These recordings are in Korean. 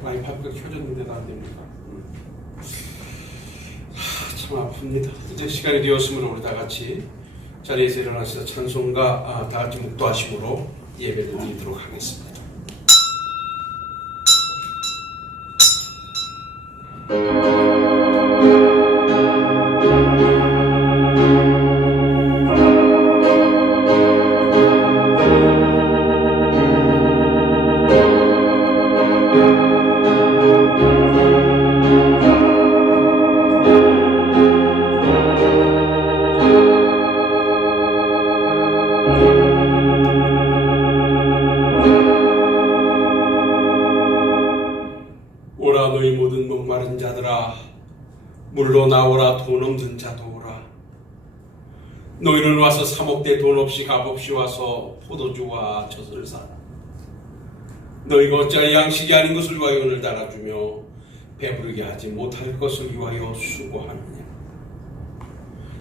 와이파이가 켜졌는데도 안 됩니까? 참 아픕니다. 이제 시간이 되었으므로 우리 다 같이 자리에서 일어나서 찬송가 다 같이 묵도하심으로 예배를 드리도록 하겠습니다. 너희 모든 목마른 자들아 물로 나오라. 돈 없는 자도 오라. 너희는 와서 사먹되 돈 없이 값없이 와서 포도주와 젖을 사라. 너희가 어찌하여 양식이 아닌 것을 위하여 은을 달아주며 배부르게 하지 못할 것을 위하여 수고하느냐.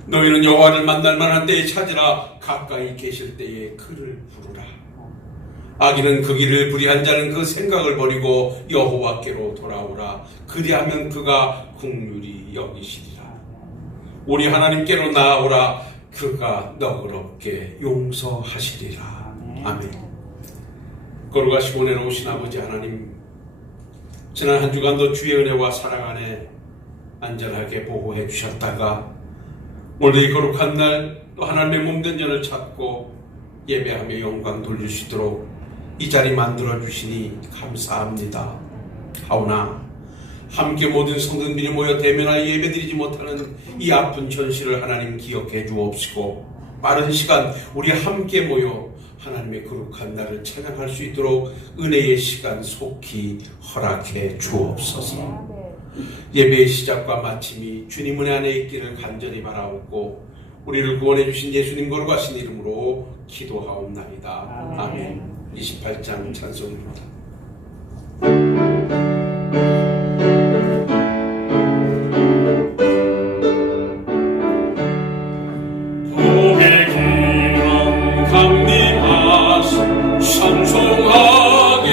너희는 여호와를 만날 만한 때에 찾으라. 가까이 계실 때에 그를 부르라. 악인은 그 길을 불의한 자는 그 생각을 버리고 여호와께로 돌아오라. 그리하면 그가 긍휼히 여기시리라. 우리 하나님께로 나아오라. 그가 너그럽게 용서하시리라. 아멘. 거룩하시고 내놓으신 아버지 하나님, 지난 한 주간도 주의 은혜와 사랑 안에 안전하게 보호해 주셨다가 오늘 이 거룩한 날 또 하나님의 몸된 전을 찾고 예배하며 영광 돌릴 수 있도록 이 자리 만들어 주시니 감사합니다. 하오나 함께 모든 성도들이 모여 대면하여 예배드리지 못하는 이 아픈 현실을 하나님 기억해 주옵시고 빠른 시간 우리 함께 모여 하나님의 거룩한 날을 찬양할 수 있도록 은혜의 시간 속히 허락해 주옵소서. 예배의 시작과 마침이 주님 은혜 안에 있기를 간절히 바라옵고 우리를 구원해 주신 예수님 거룩하신 이름으로 기도하옵나이다. 아멘. 28장 찬송입니다. 도의 기름 강림하신 찬송하게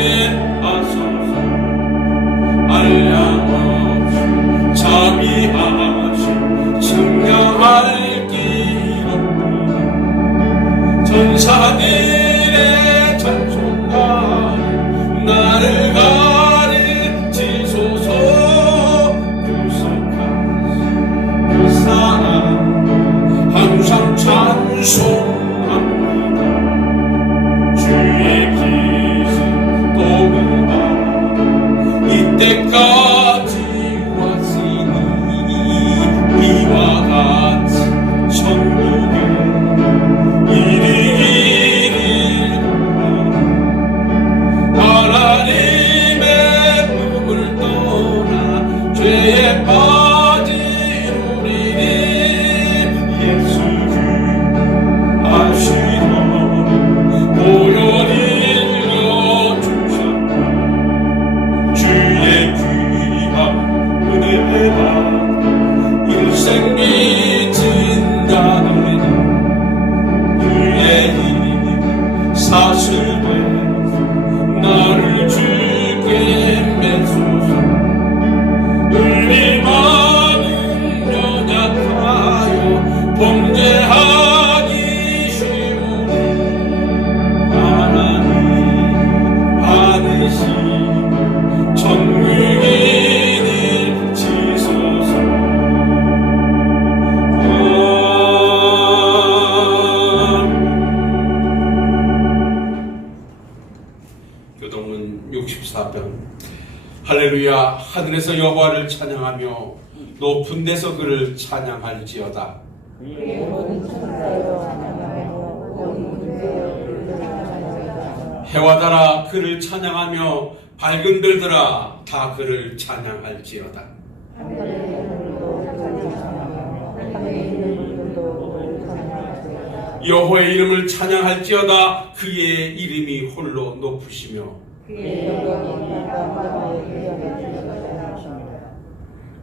하소서. 알량 없이 자비하심 증명할 길 없구나. 전사들의 찬송가 나를 가르치소서. 구속하신 그 사랑 항상 찬송합니다. 주의 기신 또 응답 이때까지 왔으니 이와 같이 천국에 이르기를 하나님의 품을 떠나 죄에 빠진 우리를 예수 주 아시던 보혈 일려주셨네. 주의 귀한 은혜가 일생 미친다느니 주의 힘 사슬되 나를 주께 맺소서. 우리 마음은 연약하여 범죄하기 쉬우니 하나님 받으시 천국인을 지소서. 교동문 64편. 할렐루야. 하늘에서 여호와를 찬양하며 높은 데서 그를 찬양할지어다. 그의 모든 천사여 찬양하며 모든 군대여 그를 찬양하리이다. 해와 달아 그를 찬양하며 밝은 별들아 다 그를 찬양할지어다. 하늘에 있는 물도 그를 찬양하며 하늘에 있는 물들도 그를 찬양할지어다. 여호와의 이름을 찬양할지어다. 그의 이름이 홀로 높으시며 그의 영광이 땅바다에 이르렀습니다.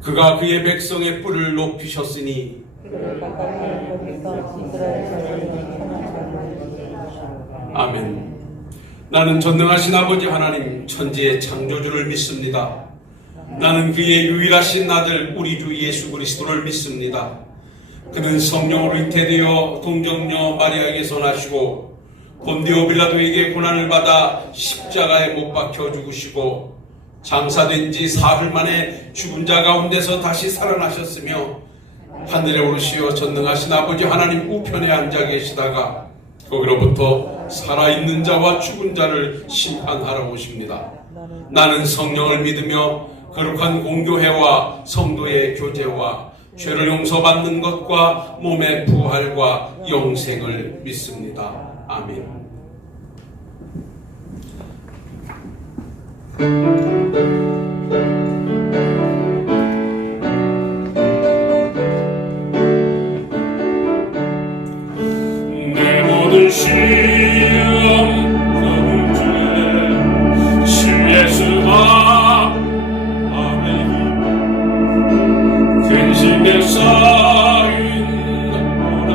그가 그의 백성의 뿔을 높이셨으니 그를 가까이 여기서 이스라엘 자손에게 찬양하리이다. 아멘. 나는 전능하신 아버지 하나님 천지의 창조주를 믿습니다. 나는 그의 유일하신 아들 우리 주 예수 그리스도를 믿습니다. 그는 성령으로 잉태되어 동정녀 마리아에게서 나시고 본디오 빌라도에게 고난을 받아 십자가에 못 박혀 죽으시고 장사된 지 사흘 만에 죽은 자 가운데서 다시 살아나셨으며 하늘에 오르시어 전능하신 아버지 하나님 우편에 앉아 계시다가 거기로부터 살아있는 자와 죽은 자를 심판하러 오십니다. 나는 성령을 믿으며 거룩한 공교회와 성도의 교제와 죄를 용서받는 것과 몸의 부활과 영생을 믿습니다. 아멘. 내 모든 시험 문제 주 예수가 나의 힘 근심에 쌓인 나보다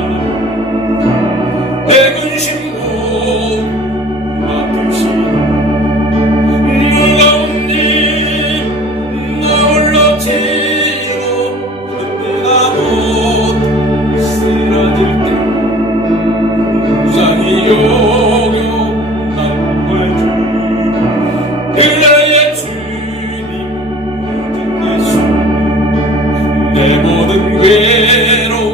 내 근심 못 맡으시고 무거운 일 나 홀로 지고 흔들다 못 쓰러질 때 무상히 여겨 날 구해주고 은혜의 주님 모든 예수 내 모든 괴로움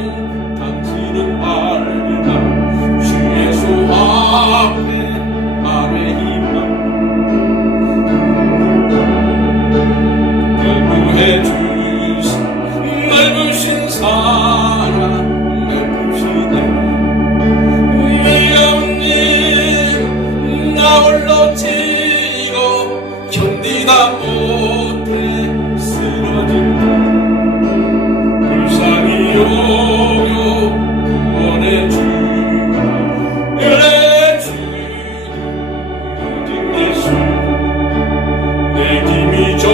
당신은 알리라 주 예수 앞에 나의 희망 날 구해주신 넓으신 사랑 넓으시네 나 홀로 지고 견디다 못해 쓰러진다 불쌍히 여겨 구원해 주고 은혜 주님 오직 예수 내 힘이 좀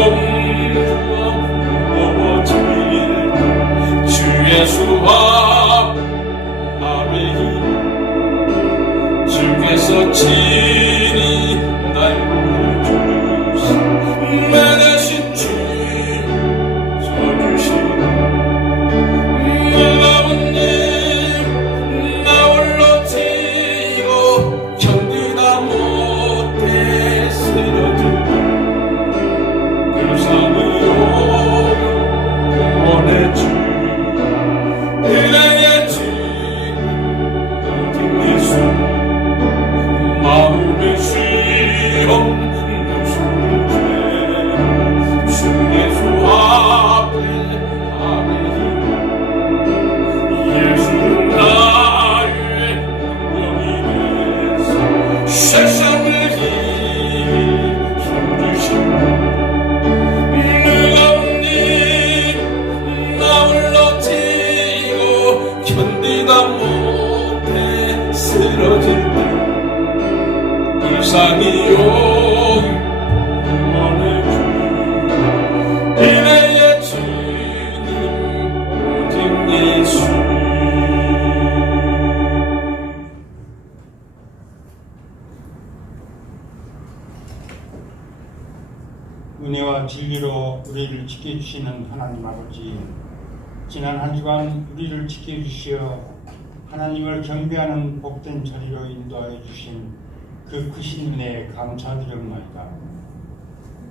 은혜로 우리를 지켜주시는 하나님 아버지, 지난 한 주간 우리를 지켜주시어 하나님을 경배하는 복된 자리로 인도하여 주신 그 크신 은혜에 감사드립니다.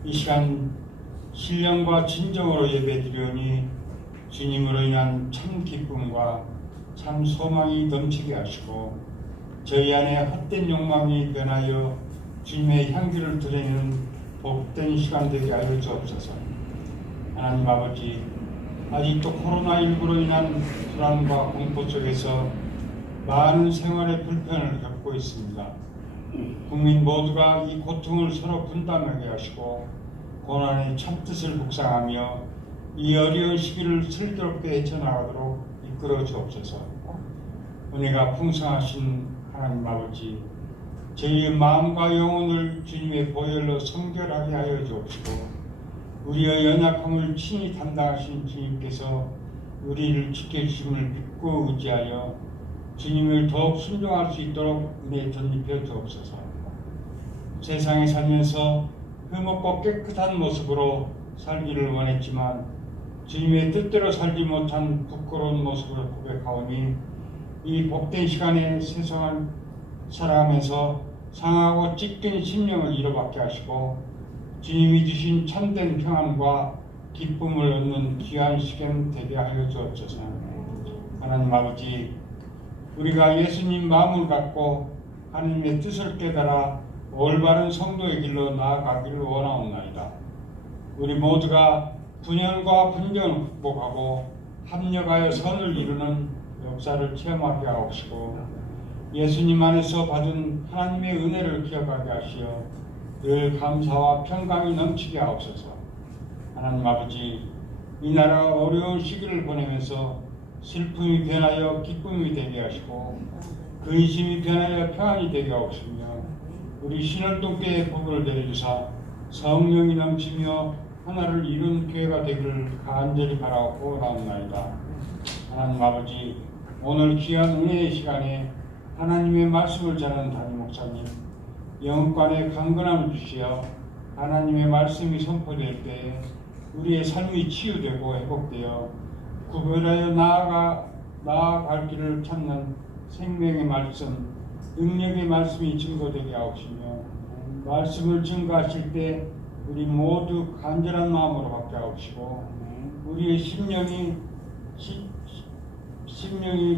이 시간 신령과 진정으로 예배드리오니 주님으로 인한 참 기쁨과 참 소망이 넘치게 하시고 저희 안에 헛된 욕망이 변하여 주님의 향기를 드리는 복된 시간 되게 하여 주옵소서. 하나님 아버지, 아직도 코로나19로 인한 불안과 공포 속에서 많은 생활의 불편을 겪고 있습니다. 국민 모두가 이 고통을 서로 분담하게 하시고 고난의 참뜻을 묵상하며 이 어려운 시기를 슬기롭게 헤쳐나가도록 이끌어 주옵소서. 은혜가 풍성하신 하나님 아버지, 저희의 마음과 영혼을 주님의 보혈로 성결하게 하여 주옵시고 우리의 연약함을 친히 담당하신 주님께서 우리를 지켜주심을 믿고 의지하여 주님을 더욱 순종할 수 있도록 은혜 전입해 주옵소서. 세상에 살면서 흠없고 깨끗한 모습으로 살기를 원했지만 주님의 뜻대로 살지 못한 부끄러운 모습을 고백하오니 이 복된 시간에 세상을 살아가면서 상하고 찢긴 심령을 이로받게 하시고 주님이 주신 참된 평안과 기쁨을 얻는 귀한 시간 되게 하여 주옵소서. 하나님 아버지, 우리가 예수님 마음을 갖고 하나님의 뜻을 깨달아 올바른 성도의 길로 나아가기를 원하옵나이다. 우리 모두가 분열과 분쟁을 극복하고 합력하여 선을 이루는 역사를 체험하게 하옵시고 예수님 안에서 받은 하나님의 은혜를 기억하게 하시어 늘 감사와 평강이 넘치게 하옵소서. 하나님 아버지, 이 나라가 어려운 시기를 보내면서 슬픔이 변하여 기쁨이 되게 하시고 근심이 변하여 평안이 되게 하옵시며 우리 신월동교의 복을 내려주사 성령이 넘치며 하나를 이룬 교회가 되기를 간절히 바라고 나옵나이다. 하나님 아버지, 오늘 귀한 은혜의 시간에 하나님의 말씀을 전하는 담임 목사님, 영관에 강건함을 주시어 하나님의 말씀이 선포될 때 우리의 삶이 치유되고 회복되어 구별하여 나아갈 길을 찾는 생명의 말씀, 능력의 말씀이 증거되게 하옵시며 말씀을 증거하실 때 우리 모두 간절한 마음으로 받게 하옵시고 우리의 심령이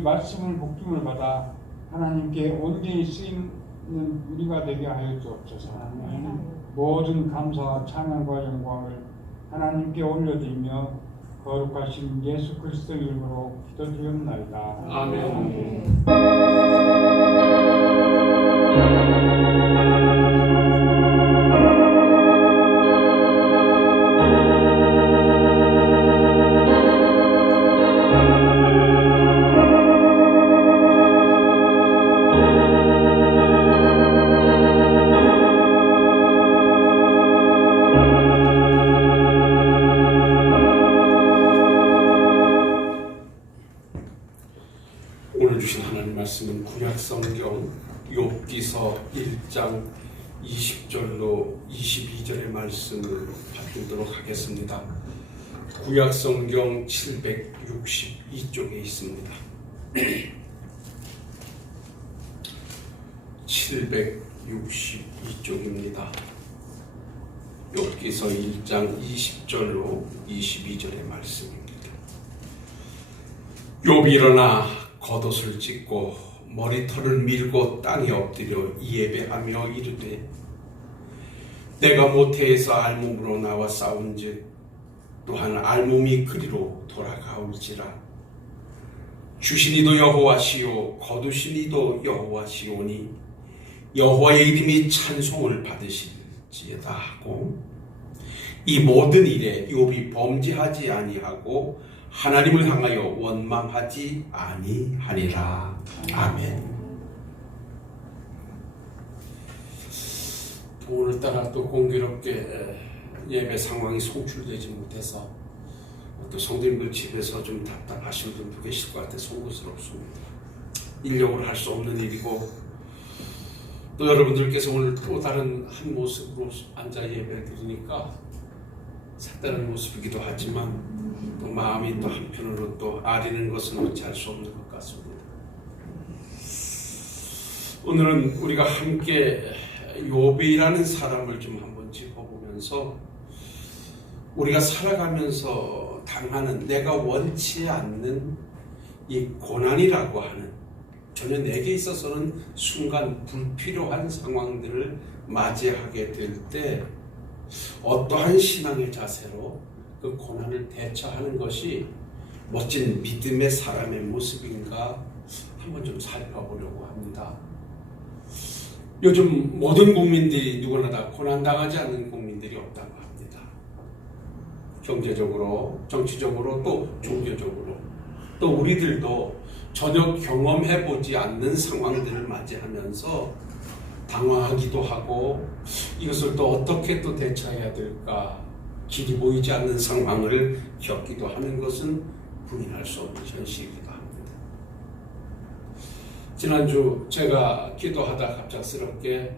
말씀을 복김을 받아 하나님께 온전히 쓰이는 우리가 되게 하여 주옵소서. 모든 감사와 찬양과 영광을 하나님께 올려드리며 거룩하신 예수 그리스도 이름으로 기도드리옵나이다. 아멘. 오늘 주신 하나님 말씀은 구약성경 욥기서 1장 20절로 22절의 말씀을 받도록 하겠습니다. 구약성경 762쪽에 있습니다. 762쪽입니다. 욥기서 1장 20절로 22절의 말씀입니다. 욥이 일어나 겉옷을 찢고 머리털을 밀고 땅에 엎드려 예배하며 이르되 내가 모태에서 알몸으로 나와 싸운즉 또한 알몸이 그리로 돌아가올지라. 주신 이도 여호와시요 거두신 이도 여호와시오니 여호와의 이름이 찬송을 받으실지어다 하고 이 모든 일에 욥이 범죄하지 아니하고 하나님을 향하여 원망하지 아니하니라. 아멘. 오늘따라 또 공교롭게 예배 상황이 송출되지 못해서 또 성도님들 집에서 좀 답답하신 분도 계실 것 같아 송구스럽습니다. 인력으로 할 수 없는 일이고 또 여러분들께서 오늘 또 다른 한 모습으로 앉아 예배 드리니까 색다른 모습이기도 하지만 또 마음이 또 한편으로 또 아리는 것은 어찌할 수 없는 것 같습니다. 오늘은 우리가 함께 욥이라는 사람을 좀 한번 짚어보면서 우리가 살아가면서 당하는 내가 원치 않는 이 고난이라고 하는 전혀 내게 있어서는 순간 불필요한 상황들을 맞이하게 될 때 어떠한 신앙의 자세로 그 고난을 대처하는 것이 멋진 믿음의 사람의 모습인가 한번 좀 살펴보려고 합니다. 요즘 모든 국민들이 누구나 다 고난당하지 않는 국민들이 없다고 합니다. 경제적으로, 정치적으로, 또 종교적으로, 또 우리들도 전혀 경험해보지 않는 상황들을 맞이하면서 당황하기도 하고 이것을 또 어떻게 또 대처해야 될까 길이 보이지 않는 상황을 겪기도 하는 것은 부인할 수 없는 현실이기도 합니다. 지난주 제가 기도하다 갑작스럽게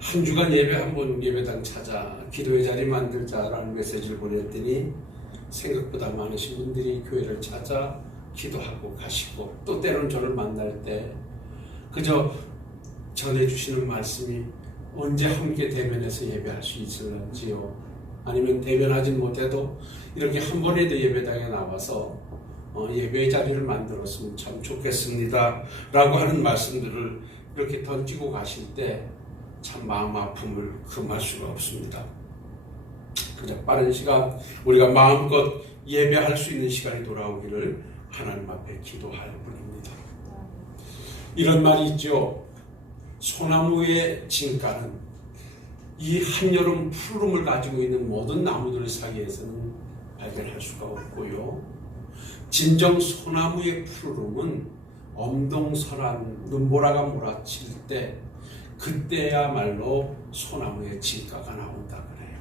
한 주간 예배 한 번 예배당 찾아 기도의 자리 만들자라는 메시지를 보냈더니 생각보다 많으신 분들이 교회를 찾아 기도하고 가시고 또 때로는 저를 만날 때 그저 전해주시는 말씀이 언제 함께 대면해서 예배할 수 있을런지요. 아니면 대면하진 못해도 이렇게 한 번에도 예배당에 나와서 예배의 자리를 만들었으면 참 좋겠습니다 라고 하는 말씀들을 이렇게 던지고 가실 때 참 마음 아픔을 금할 수가 없습니다. 그냥 빠른 시간 우리가 마음껏 예배할 수 있는 시간이 돌아오기를 하나님 앞에 기도할 뿐입니다. 이런 말이 있죠. 소나무의 진가는 이 한여름 푸름을 가지고 있는 모든 나무들 사이에서는 발견할 수가 없고요. 진정 소나무의 푸름은 엄동설한 눈보라가 몰아칠 때 그때야말로 소나무의 진가가 나온다 그래요.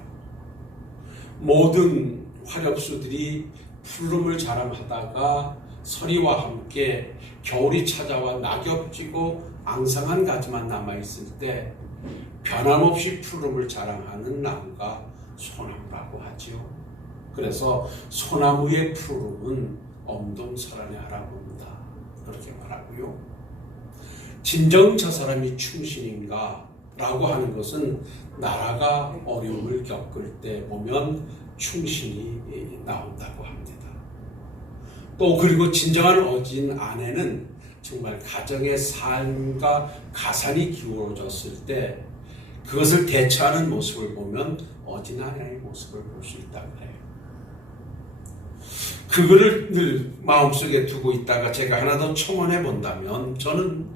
모든 화렵수들이 푸름을 자랑하다가 서리와 함께 겨울이 찾아와 낙엽지고 앙상한 가지만 남아있을 때 변함없이 푸름을 자랑하는 나무가 소나무라고 하지요. 그래서 소나무의 푸름은 엄동설한에 알아본다 그렇게 말하고요. 진정 저 사람이 충신인가 라고 하는 것은 나라가 어려움을 겪을 때 보면 충신이 나온다고 합니다. 또 그리고 진정한 어진 아내는 정말 가정의 삶과 가산이 기울어졌을 때 그것을 대처하는 모습을 보면 어진 아내의 모습을 볼 수 있다고 해요. 그거를 늘 마음속에 두고 있다가 제가 하나 더 첨언해 본다면 저는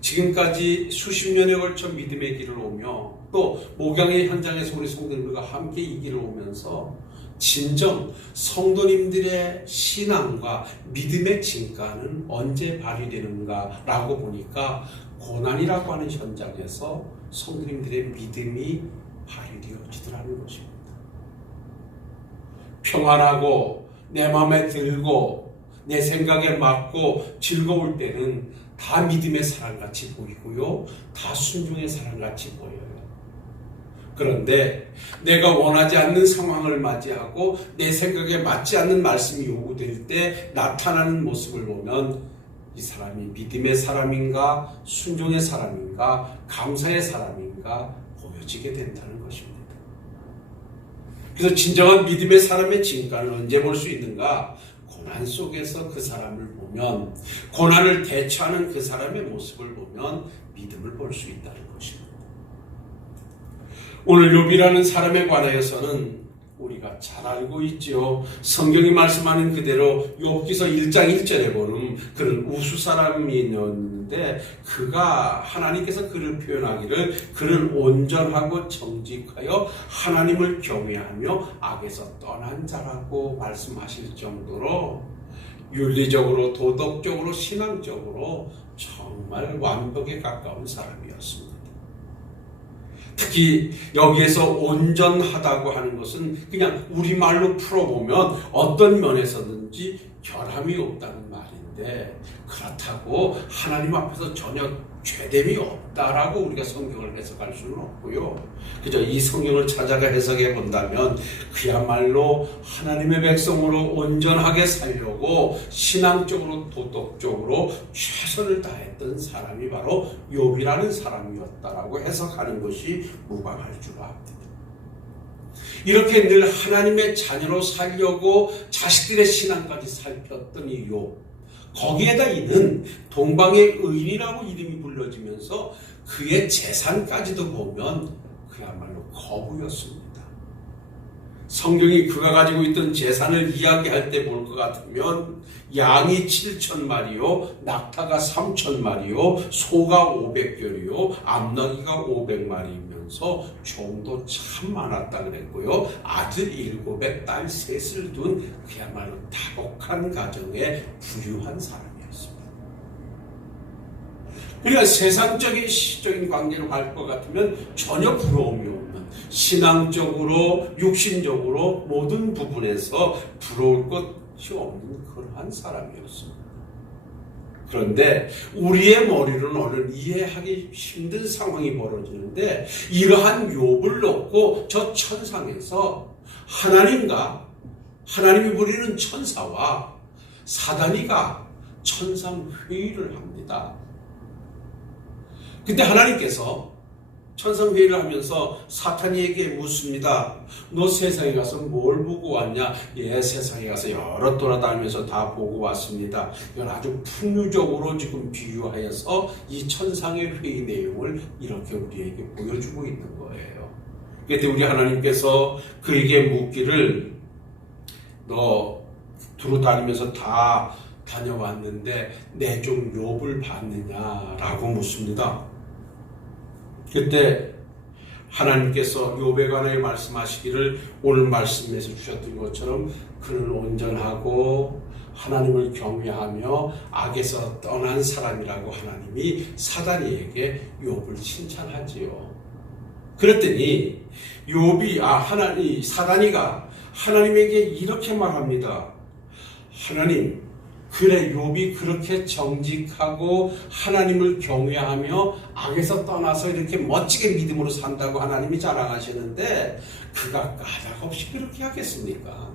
지금까지 수십 년에 걸쳐 믿음의 길을 오며 또 목양의 현장에서 우리 성도님들과 함께 이 길을 오면서 진정 성도님들의 신앙과 믿음의 진가는 언제 발휘되는가 라고 보니까 고난이라고 하는 현장에서 성도님들의 믿음이 발휘되어지더라는 것입니다. 평안하고 내 마음에 들고 내 생각에 맞고 즐거울 때는 다 믿음의 사람같이 보이고요. 다 순종의 사람같이 보여요. 그런데 내가 원하지 않는 상황을 맞이하고 내 생각에 맞지 않는 말씀이 요구될 때 나타나는 모습을 보면 이 사람이 믿음의 사람인가 순종의 사람인가 감사의 사람인가 보여지게 된다는 것입니다. 그래서 진정한 믿음의 사람의 진가를 언제 볼 수 있는가? 고난 속에서 그 사람을 보면 고난을 대처하는 그 사람의 모습을 보면 믿음을 볼 수 있다는 것입니다. 오늘 욥이라는 사람에 관하여서는 우리가 잘 알고 있지요. 성경이 말씀하는 그대로 욥기서 1장 1절에 보면 그는 우수 사람이었는데 그가 하나님께서 그를 표현하기를 그는 온전하고 정직하여 하나님을 경외하며 악에서 떠난 자라고 말씀하실 정도로 윤리적으로 도덕적으로 신앙적으로 정말 완벽에 가까운 사람이었습니다. 특히 여기에서 온전하다고 하는 것은 그냥 우리말로 풀어보면 어떤 면에서든지 결함이 없다는 말인데 그렇다고 하나님 앞에서 전혀 죄됨이 없다라고 우리가 성경을 해석할 수는 없고요. 그저 이 성경을 찾아가 해석해 본다면 그야말로 하나님의 백성으로 온전하게 살려고 신앙적으로 도덕적으로 최선을 다했던 사람이 바로 욥이라는 사람이었다라고 해석하는 것이 무방할 줄 압니다. 이렇게 늘 하나님의 자녀로 살려고 자식들의 신앙까지 살폈던 이 욥, 거기에다 이는 동방의 의인이라고 이름이 불려지면서 그의 재산까지도 보면 그야말로 거부였습니다. 성경이 그가 가지고 있던 재산을 이야기할 때 볼 것 같으면 양이 7,000마리요, 낙타가 3,000마리요, 소가 500결이요, 암나귀가 500마리이면서 종도 참 많았다 그랬고요. 아들 7에 딸 3을 둔 그야말로 다복한 가정에 부유한 사람이었습니다. 그러니까 세상적인 시적인 관계로 갈 것 같으면 전혀 부러움이 없는, 신앙적으로 육신적으로 모든 부분에서 부러울 것이 없는 그러한 사람이었습니다. 그런데 우리의 머리로는 오늘 이해하기 힘든 상황이 벌어지는데, 이러한 욥을 놓고 저 천상에서 하나님과 하나님이 부리는 천사와 사단이가 천상 회의를 합니다. 근데 하나님께서 천상회의를 하면서 사탄이에게 묻습니다. 너 세상에 가서 뭘 보고 왔냐? 예, 세상에 가서 여러 돌아다니면서 다 보고 왔습니다. 이건 아주 풍류적으로 지금 비유하여서 이 천상의 회의 내용을 이렇게 우리에게 보여주고 있는 거예요. 그때 우리 하나님께서 그에게 묻기를, 너 두루 다니면서 다 다녀왔는데 내 종 욥을 봤느냐라고 묻습니다. 그때 하나님께서 욥에 관하여 말씀하시기를 오늘 말씀에서 주셨던 것처럼 그는 온전하고 하나님을 경외하며 악에서 떠난 사람이라고 하나님이 사단이에게 욥을 칭찬하지요. 그랬더니 욥이 사단이가 하나님에게 이렇게 말합니다. 하나님, 그래, 욥이 그렇게 정직하고 하나님을 경외하며 악에서 떠나서 이렇게 멋지게 믿음으로 산다고 하나님이 자랑하시는데 그가 까닭없이 그렇게 하겠습니까?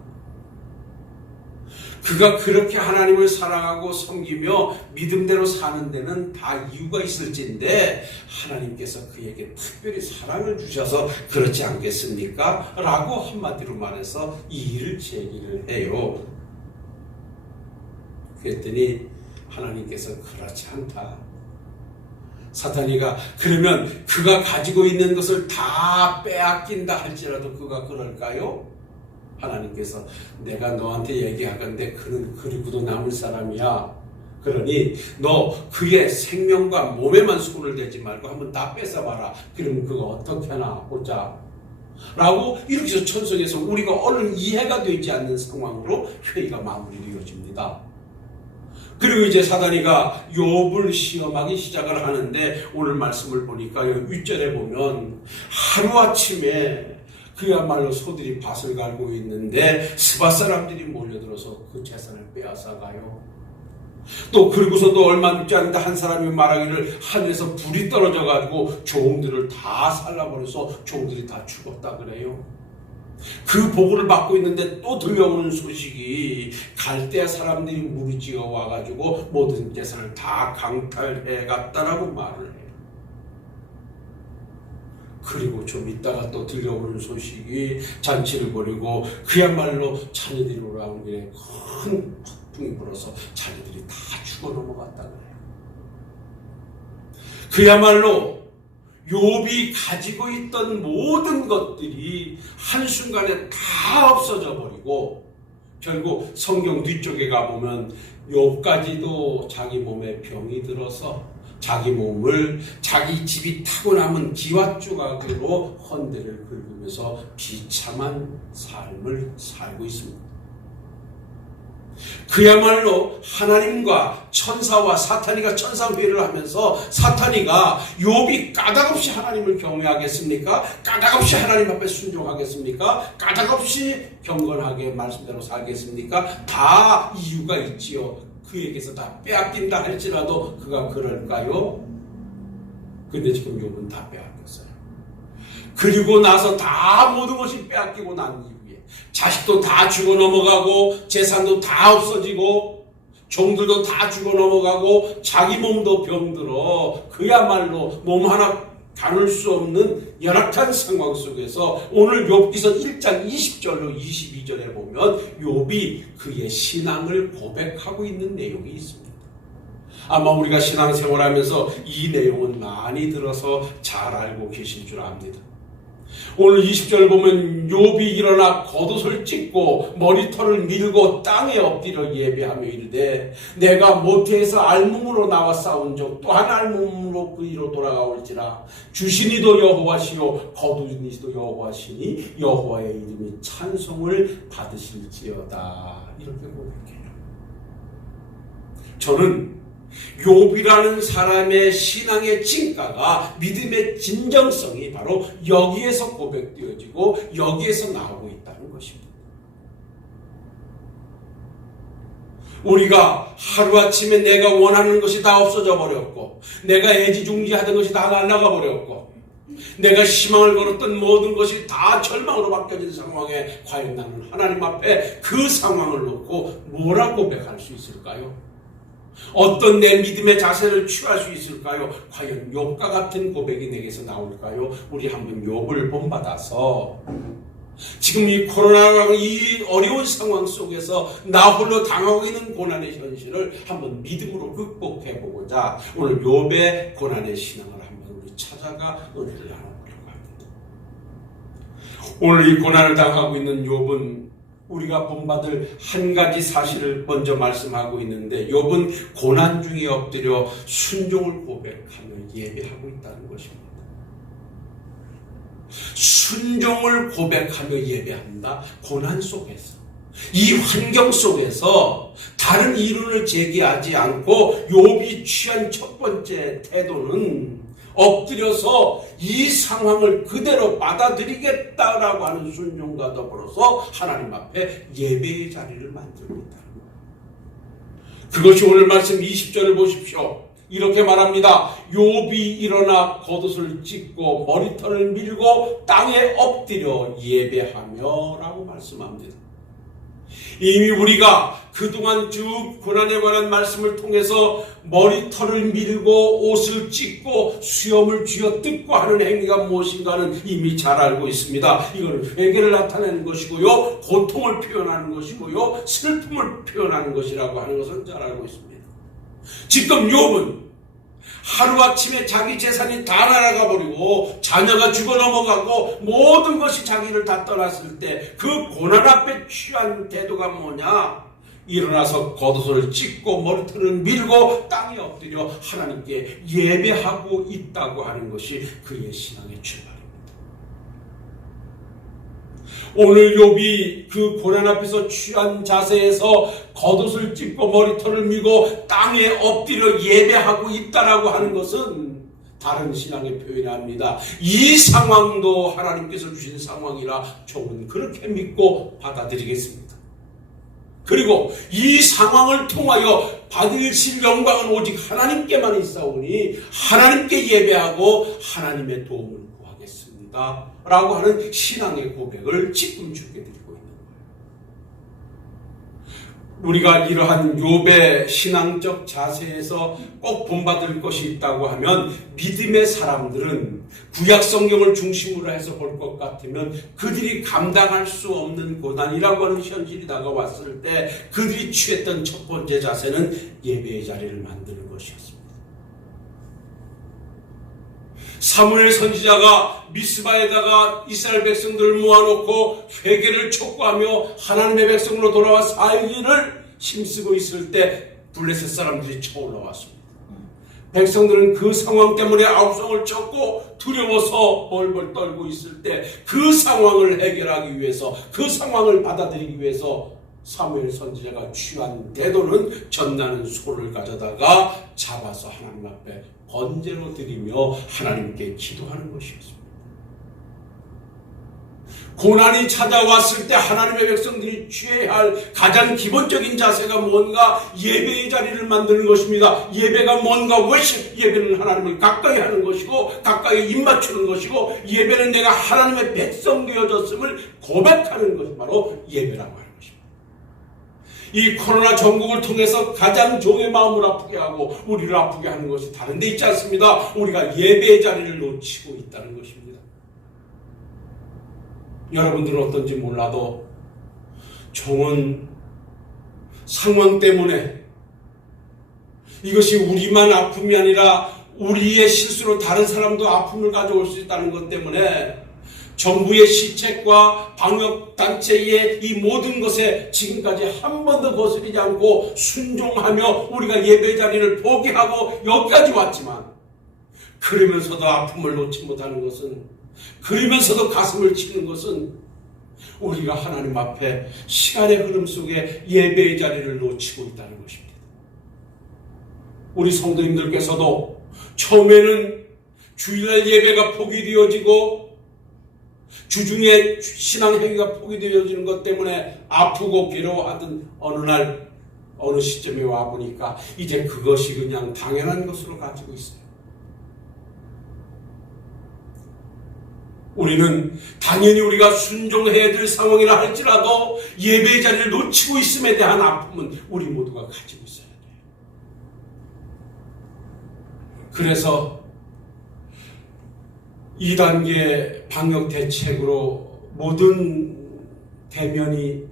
그가 그렇게 하나님을 사랑하고 섬기며 믿음대로 사는 데는 다 이유가 있을진데 하나님께서 그에게 특별히 사랑을 주셔서 그렇지 않겠습니까? 라고 한마디로 말해서 이 일을 제기를 해요. 그랬더니 하나님께서 그렇지 않다. 사탄이가 그러면 그가 가지고 있는 것을 다 빼앗긴다 할지라도 그가 그럴까요? 하나님께서 내가 너한테 얘기하건대 그는 그리고도 남을 사람이야. 그러니 너 그의 생명과 몸에만 손을 대지 말고 한번 다 뺏어봐라. 그러면 그가 어떻게 하나 보자. 라고 이렇게 해서 천성에서 우리가 얼른 이해가 되지 않는 상황으로 회의가 마무리되어집니다. 그리고 이제 사단이가 욥을 시험하기 시작을 하는데 오늘 말씀을 보니까 윗절에 보면 하루아침에 그야말로 소들이 밭을 갈고 있는데 스바 사람들이 몰려들어서 그 재산을 빼앗아가요. 또 그리고서도 얼마 늦지 않은데 한 사람이 말하기를 하늘에서 불이 떨어져가지고 종들을 다 살라버려서 종들이 다 죽었다 그래요. 그 보고를 받고 있는데 또 들려오는 소식이 갈대아 사람들이 무리지어 와가지고 모든 재산을 다 강탈해 갔다라고 말을 해요. 그리고 좀 있다가 또 들려오는 소식이 잔치를 벌이고 그야말로 자녀들이 올라온 길에 큰 폭풍이 불어서 자녀들이 다 죽어 넘어갔다 그래요. 그야말로 욥이 가지고 있던 모든 것들이 한순간에 다 없어져 버리고 결국 성경 뒤쪽에 가보면 욥까지도 자기 몸에 병이 들어서 자기 몸을 자기 집이 타고 남은 기와조각으로 헌대를 긁으면서 비참한 삶을 살고 있습니다. 그야말로 하나님과 천사와 사탄이가 천상회의를 하면서 사탄이가 욥이 까닭없이 하나님을 경외하겠습니까? 까닭없이 하나님 앞에 순종하겠습니까? 까닭없이 경건하게 말씀대로 살겠습니까? 다 이유가 있지요. 그에게서 다 빼앗긴다 할지라도 그가 그럴까요? 근데 지금 욥은 다 빼앗겼어요. 그리고 나서 다 모든 것이 빼앗기고 난 이후에 자식도 다 죽어 넘어가고 재산도 다 없어지고 종들도 다 죽어 넘어가고 자기 몸도 병들어 그야말로 몸 하나 다룰 수 없는 열악한 상황 속에서 오늘 욥기서 1장 20절로 22절에 보면 욥이 그의 신앙을 고백하고 있는 내용이 있습니다. 아마 우리가 신앙생활하면서 이 내용은 많이 들어서 잘 알고 계실 줄 압니다. 오늘 20절 보면 욥이 일어나 겉옷을 찢고 머리털을 밀고 땅에 엎드려 예배하며 이르되 내가 모태에서 알몸으로 나와 싸운 적 또한 알몸으로 그이로 돌아가올지라 주시니도 여호와시요 거두니도 여호와시니 여호와의 이름이 찬송을 받으실지어다. 이렇게 고백해요. 저는 욥이라는 사람의 신앙의 진가가 믿음의 진정성이 바로 여기에서 고백되어지고 여기에서 나오고 있다는 것입니다. 우리가 하루아침에 내가 원하는 것이 다 없어져 버렸고 내가 애지중지하던 것이 다 날아가 버렸고 내가 희망을 걸었던 모든 것이 다 절망으로 바뀌어진 상황에 과연 나는 하나님 앞에 그 상황을 놓고 뭐라고 고백할 수 있을까요? 어떤 내 믿음의 자세를 취할 수 있을까요? 과연 욥과 같은 고백이 내게서 나올까요? 우리 한번 욥을 본받아서 지금 이 코로나라는 이 어려운 상황 속에서 나 홀로 당하고 있는 고난의 현실을 한번 믿음으로 극복해보고자 오늘 욥의 고난의 신앙을 한번 우리 찾아가 은혜를 나눠보려고 합니다. 오늘 이 고난을 당하고 있는 욥은 우리가 본받을 한 가지 사실을 먼저 말씀하고 있는데 욥은 고난 중에 엎드려 순종을 고백하며 예배하고 있다는 것입니다. 순종을 고백하며 예배한다. 고난 속에서 이 환경 속에서 다른 이론을 제기하지 않고 욥이 취한 첫 번째 태도는 엎드려서 이 상황을 그대로 받아들이겠다라고 하는 순종과 더불어서 하나님 앞에 예배의 자리를 만듭니다. 그것이 오늘 말씀 20절을 보십시오. 이렇게 말합니다. 욥이 일어나 겉옷을 찢고 머리털을 밀고 땅에 엎드려 예배하며 라고 말씀합니다. 이미 우리가 그동안 쭉 고난에 관한 말씀을 통해서 머리털을 밀고 옷을 찢고 수염을 쥐어뜯고 하는 행위가 무엇인가는 이미 잘 알고 있습니다. 이건 회개를 나타내는 것이고요. 고통을 표현하는 것이고요. 슬픔을 표현하는 것이라고 하는 것은 잘 알고 있습니다. 지금 욥은 하루아침에 자기 재산이 다 날아가 버리고 자녀가 죽어 넘어가고 모든 것이 자기를 다 떠났을 때 그 고난 앞에 취한 태도가 뭐냐? 일어나서 겉옷을 찢고 머리털을 밀고 땅에 엎드려 하나님께 예배하고 있다고 하는 것이 그의 신앙의 출발입니다. 오늘 욥이 그 고난 앞에서 취한 자세에서 겉옷을 찢고 머리털을 밀고 땅에 엎드려 예배하고 있다라고 하는 것은 다른 신앙의 표현입니다. 이 상황도 하나님께서 주신 상황이라 저는 그렇게 믿고 받아들이겠습니다. 그리고 이 상황을 통하여 받으실 영광은 오직 하나님께만 있사오니 하나님께 예배하고 하나님의 도움을 구하겠습니다 라고 하는 신앙의 고백을 지금 주께 드리고 있는 거예요. 우리가 이러한 욥의 신앙적 자세에서 꼭 본받을 것이 있다고 하면 믿음의 사람들은 구약 성경을 중심으로 해서 볼 것 같으면 그들이 감당할 수 없는 고난이라고 하는 현실이 다가왔을 때 그들이 취했던 첫 번째 자세는 예배의 자리를 만드는 것이었습니다. 사무엘 선지자가 미스바에다가 이스라엘 백성들을 모아놓고 회개를 촉구하며 하나님의 백성으로 돌아와 살기를 힘쓰고 있을 때 블레셋 사람들이 쳐올라왔습니다. 백성들은 그 상황 때문에 아우성을 쳤고 두려워서 벌벌 떨고 있을 때 그 상황을 해결하기 위해서 그 상황을 받아들이기 위해서 사무엘 선지자가 취한 태도는 젖나는 소를 가져다가 잡아서 하나님 앞에 번제로 드리며 하나님께 기도하는 것이었습니다. 고난이 찾아왔을 때 하나님의 백성들이 취해야 할 가장 기본적인 자세가 뭔가? 예배의 자리를 만드는 것입니다. 예배가 뭔가? 워십. 예배는 하나님을 가까이 하는 것이고 가까이 입맞추는 것이고 예배는 내가 하나님의 백성 되어졌음을 고백하는 것이 바로 예배라고 하는 것입니다. 이 코로나 전국을 통해서 가장 종의 마음을 아프게 하고 우리를 아프게 하는 것이 다른 데 있지 않습니다. 우리가 예배의 자리를 놓치고 있다는 것입니다. 여러분들은 어떤지 몰라도 종은 상황 때문에 이것이 우리만 아픔이 아니라 우리의 실수로 다른 사람도 아픔을 가져올 수 있다는 것 때문에 정부의 시책과 방역단체의 이 모든 것에 지금까지 한 번도 거스르지 않고 순종하며 우리가 예배 자리를 포기하고 여기까지 왔지만 그러면서도 아픔을 놓지 못하는 것은, 그러면서도 가슴을 치는 것은 우리가 하나님 앞에 시간의 흐름 속에 예배의 자리를 놓치고 있다는 것입니다. 우리 성도님들께서도 처음에는 주일날 예배가 포기되어지고 주중에 신앙행위가 포기되어지는 것 때문에 아프고 괴로워하던 어느 날 어느 시점에 와보니까 이제 그것이 그냥 당연한 것으로 가지고 있어요. 우리는 당연히 우리가 순종해야 될 상황이라 할지라도 예배의 자리를 놓치고 있음에 대한 아픔은 우리 모두가 가지고 있어야 돼요. 그래서 2단계 방역 대책으로 모든 대면이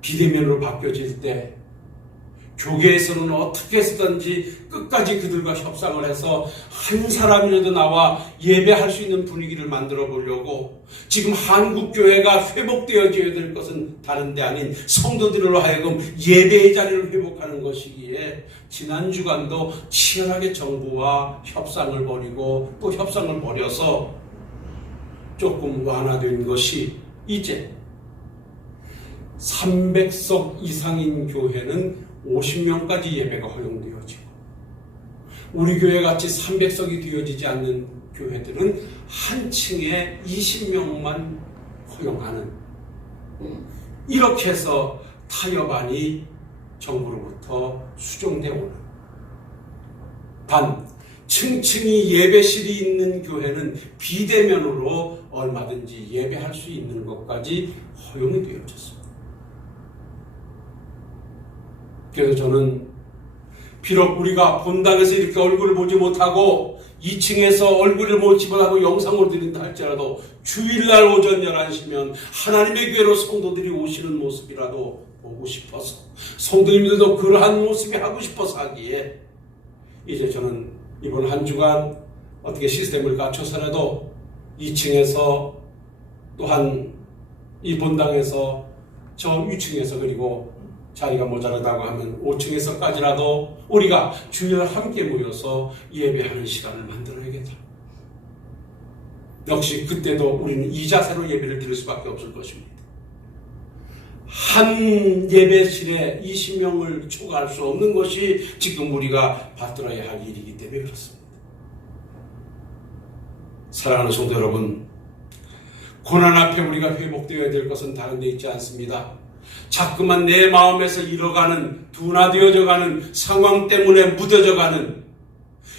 비대면으로 바뀌어질 때 교계에서는 어떻게 해서든지 끝까지 그들과 협상을 해서 한 사람이라도 나와 예배할 수 있는 분위기를 만들어 보려고 지금 한국교회가 회복되어져야 될 것은 다른 데 아닌 성도들로 하여금 예배의 자리를 회복하는 것이기에 지난 주간도 치열하게 정부와 협상을 벌이고 또 협상을 벌여서 조금 완화된 것이 이제 300석 이상인 교회는 50명까지 예배가 허용되어지고 우리 교회 같이 300석이 되어지지 않는 교회들은 한 층에 20명만 허용하는, 이렇게 해서 타협안이 정부로부터 수정되어 오는, 단 층층이 예배실이 있는 교회는 비대면으로 얼마든지 예배할 수 있는 것까지 허용이 되어졌습니다. 그래서 저는 비록 우리가 본당에서 이렇게 얼굴을 보지 못하고 2층에서 얼굴을 보지 못하고 영상을 드린다 할지라도 주일날 오전 11시면 하나님의 교회로 성도들이 오시는 모습이라도 보고 싶어서, 성도님들도 그러한 모습이 하고 싶어서 하기에 이제 저는 이번 한 주간 어떻게 시스템을 갖춰서라도 2층에서 또한 이 본당에서 저 위층에서 그리고 자리가 모자라다고 하면 5층에서까지라도 우리가 주일날 함께 모여서 예배하는 시간을 만들어야겠다. 역시 그때도 우리는 이 자세로 예배를 드릴 수밖에 없을 것입니다. 한 예배실에 20명을 초과할 수 없는 것이 지금 우리가 받들어야 할 일이기 때문에 그렇습니다. 사랑하는 성도 여러분, 고난 앞에 우리가 회복되어야 될 것은 다른 데 있지 않습니다. 자꾸만 내 마음에서 잃어가는, 둔화되어져가는 상황 때문에 무뎌져가는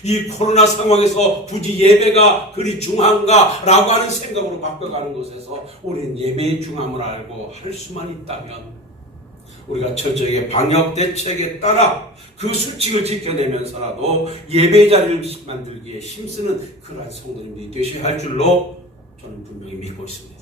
이 코로나 상황에서 굳이 예배가 그리 중한가 라고 하는 생각으로 바꿔가는 것에서 우리는 예배의 중함을 알고 할 수만 있다면 우리가 철저하게 방역 대책에 따라 그 수칙을 지켜내면서라도 예배의 자리를 만들기에 힘쓰는 그러한 성도님들이 되셔야 할 줄로 저는 분명히 믿고 있습니다.